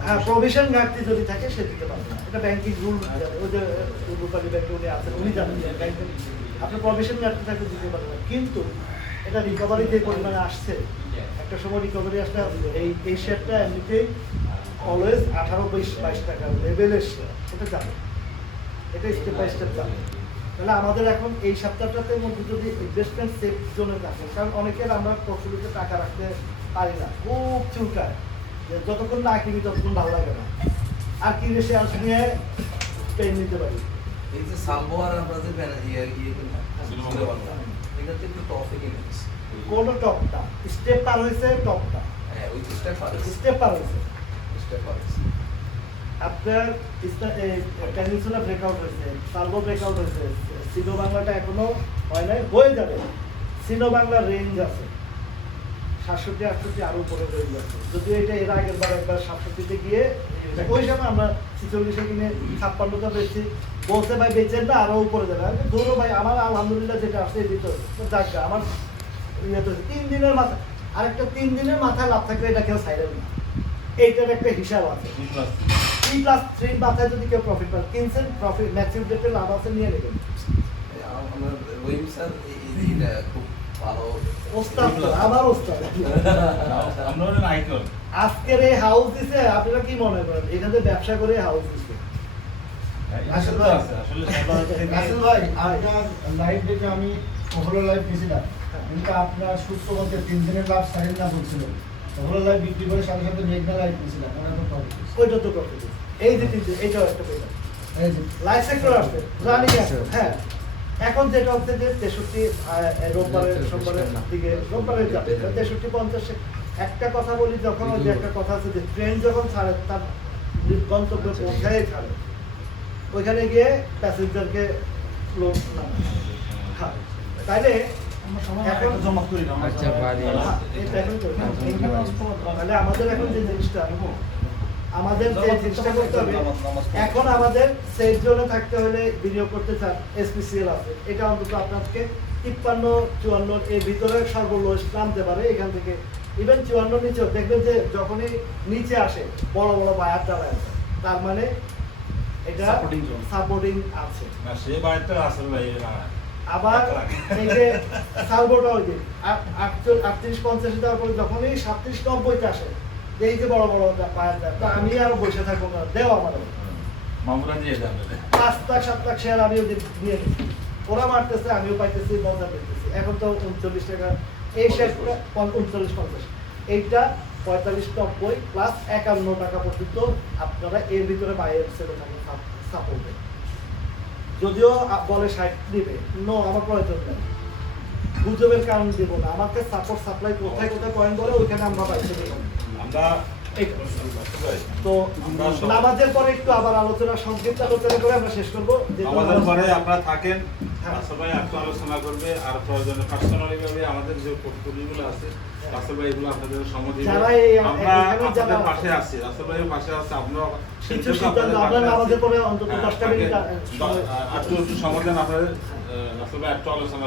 হ্যাঁ প্রভিশন ঘাটতি যদি থাকে সে দিতে পারবে না এটা ব্যাংকিং রুল ওই যে রূপালী ব্যাংকে উনি আছেন উনি জানেন ব্যাংকের আপনার প্রভিশন ঘাটতি থাকলে দিতে পারবে না কিন্তু এটা রিকভারি যে পরিমাণে আসছে একটা সময় রিকভারি আসলে এই শেয়ারটা এমনিতেই অলওয়েজ 18-22 টাকা লেভেলের শেয়ার এটা জানে এটা স্টেপ বাই স্টেপ জানে তাহলে আমাদের এখন এই সপ্তাহটার মধ্যে যদি ইনভেস্টমেন্ট সেফ জোনে থাকে কারণ অনেকের আমরা পোর্টফোলিওতে টাকা রাখতে পারি না খুব চুলকায় যে যতক্ষণ না কিনি ততক্ষণ ভালো লাগে না আর কিনে শেয়ার নিয়ে পেন নিতে পারি এই যে সালবোয়ার আমরা যে ইয়ে এটা একটু টপে কিনে দিচ্ছি কোন টপটা স্টেপ পার হয়েছে টপটা হ্যাঁ ওই স্টেপ পার স্টেপ পার হয়েছে স্টেপ পার আপনার পেনিনসুলা ব্রেকআউট হয়েছে সার্বো ব্রেকআউট হয়েছে সিনো বাংলাটা এখনো হয় নাই হয়ে যাবে সিনো বাংলার রেঞ্জ আছে 67-68 আরো উপরে রেঞ্জ আছে যদিও এটা এর আগের বার একবার 67-তে গিয়ে ওই সময় আমরা 46-এ কিনে 56টা বেচছি বলছে ভাই বেচেন না আরো উপরে যাবে আমি ধরো ভাই আমার আলহামদুলিল্লাহ যেটা আসছে এই ভিতরে যাক আমার ইয়ে তো 3 দিনের মাথা আরেকটা 3 দিনের মাথায় লাভ থাকলে এটা কেউ সাইডে না এইটার একটা হিসাব আছে 3+3 মাথায় যদি কেউ প্রফিট পায় কিনছেন প্রফিট ম্যাচিউর ডেটে লাভ আছে নিয়ে নেবেন আমার রহিম স্যার এইটা খুব ভালো ওস্তাদ তো, আমার ওস্তাদ আমরা আইকন আজকের এই হাউস দিছে আপনারা কি মনে করেন এখানে ব্যবসা করে হাউস দিছে আসলে রাসেল ভাই আপনার লাইভ দেখে আমি ওভারঅল লাইভ গেছিলাম কিন্তু আপনার সুস্থ বলতে 3 দিনের লাভ সারেন না বলছিল ওভারঅল লাইভ বিক্রি করে সাথে সাথে মেঘনা লাইভ গেছিলাম ওরা তো প্রফিট ওইটা তো প্রফিট এই যে তিনটে এইটাও একটা পেলাম এই যে লাইফ সেক্টর আছে রানিং আছে হ্যাঁ এখন যেটা হচ্ছে যে 63 রোববারের সোমবারের দিকে রোববারের যাবে 63-50 একটা কথা বলি যখন ওই যে একটা কথা আছে যে ট্রেন যখন ছাড়ে তার গন্তব্যে পৌঁছায় ছাড়ে ওইখানে গিয়ে প্যাসেঞ্জারকে লোড নামায় হ্যাঁ তাইলে আমরা সময় এখন জমা করি না আচ্ছা বাড়ি হ্যাঁ, এটা এখন তো- তাহলে আমাদের এখন যে জিনিসটা আমাদের যে জিনিসটা করতে হবে এখন আমাদের সেফ জোনে থাকতে হলে বিনিয়োগ করতে চান এসপিসিএল আছে এটা অন্তত আপনাকে 53-54 এর ভিতরে সর্বলোয়েস্ট নামতে পারে এখান থেকে ইভেন 54 নিচেও দেখবেন যে যখনই নিচে আসে বড় বড় বায়ার চালায় তার মানে এটা Supporting zone. সাপোর্টিং আছে না সে বাইরটা আসলে ভাই না আবার এই যে সালবোটা ওই যে 38-50 দেওয়ার পরে যখনই 37-90 আসে যে এই যে বড় বড় পায়ের দাম তা আমি আর বসে থাকবো না দেও আমার মামুরা দিয়ে যাবে 5-7 লাখ শেয়ার আমিও নিয়ে নিচ্ছি ওরা মারতেছে আমিও পাইতেছি মজা পেতেছি এখন তো 39 টাকা এই শেয়ারটা 39-50 এইটা 45-90 প্লাস 51 টাকা পর্যন্ত আপনারা এর ভিতরে বাইরে সেলে থাকেন সাপোর্টে যদিও বলে 60 দিবে নো আমার প্রয়োজন নেই গুজবের কারণ দিব না আমাকে সাপোর্ট সাপ্লাই কোথায় কোথায় পয়েন্ট বলে ওইখানে আমরা পাইতে দেবো আমরা তো নামাজের পরে একটু আবার আলোচনা সংক্ষিপ্ত আলোচনা করে আমরা শেষ করবো আমাদের পরে আপনারা থাকেন হ্যাঁ। রাসেল ভাই একটু আলোচনা করবে আর প্রয়োজনে পার্সোনালি ভাবে আমাদের যে পোর্টফোলিওগুলো আছে রাসেল ভাই এগুলো আপনাদের সময় দিবে যারা এই আমরা এখানে যারা আপনাদের পাশে আছি রাসেল ভাইয়ের পাশে আছে আপনারা কিছু সিদ্ধান্ত আমরা নামাজের পরে অন্তত 10টা মিনিট সময় একটু সময় দেন আপনাদের রাসেল ভাই একটু আলোচনা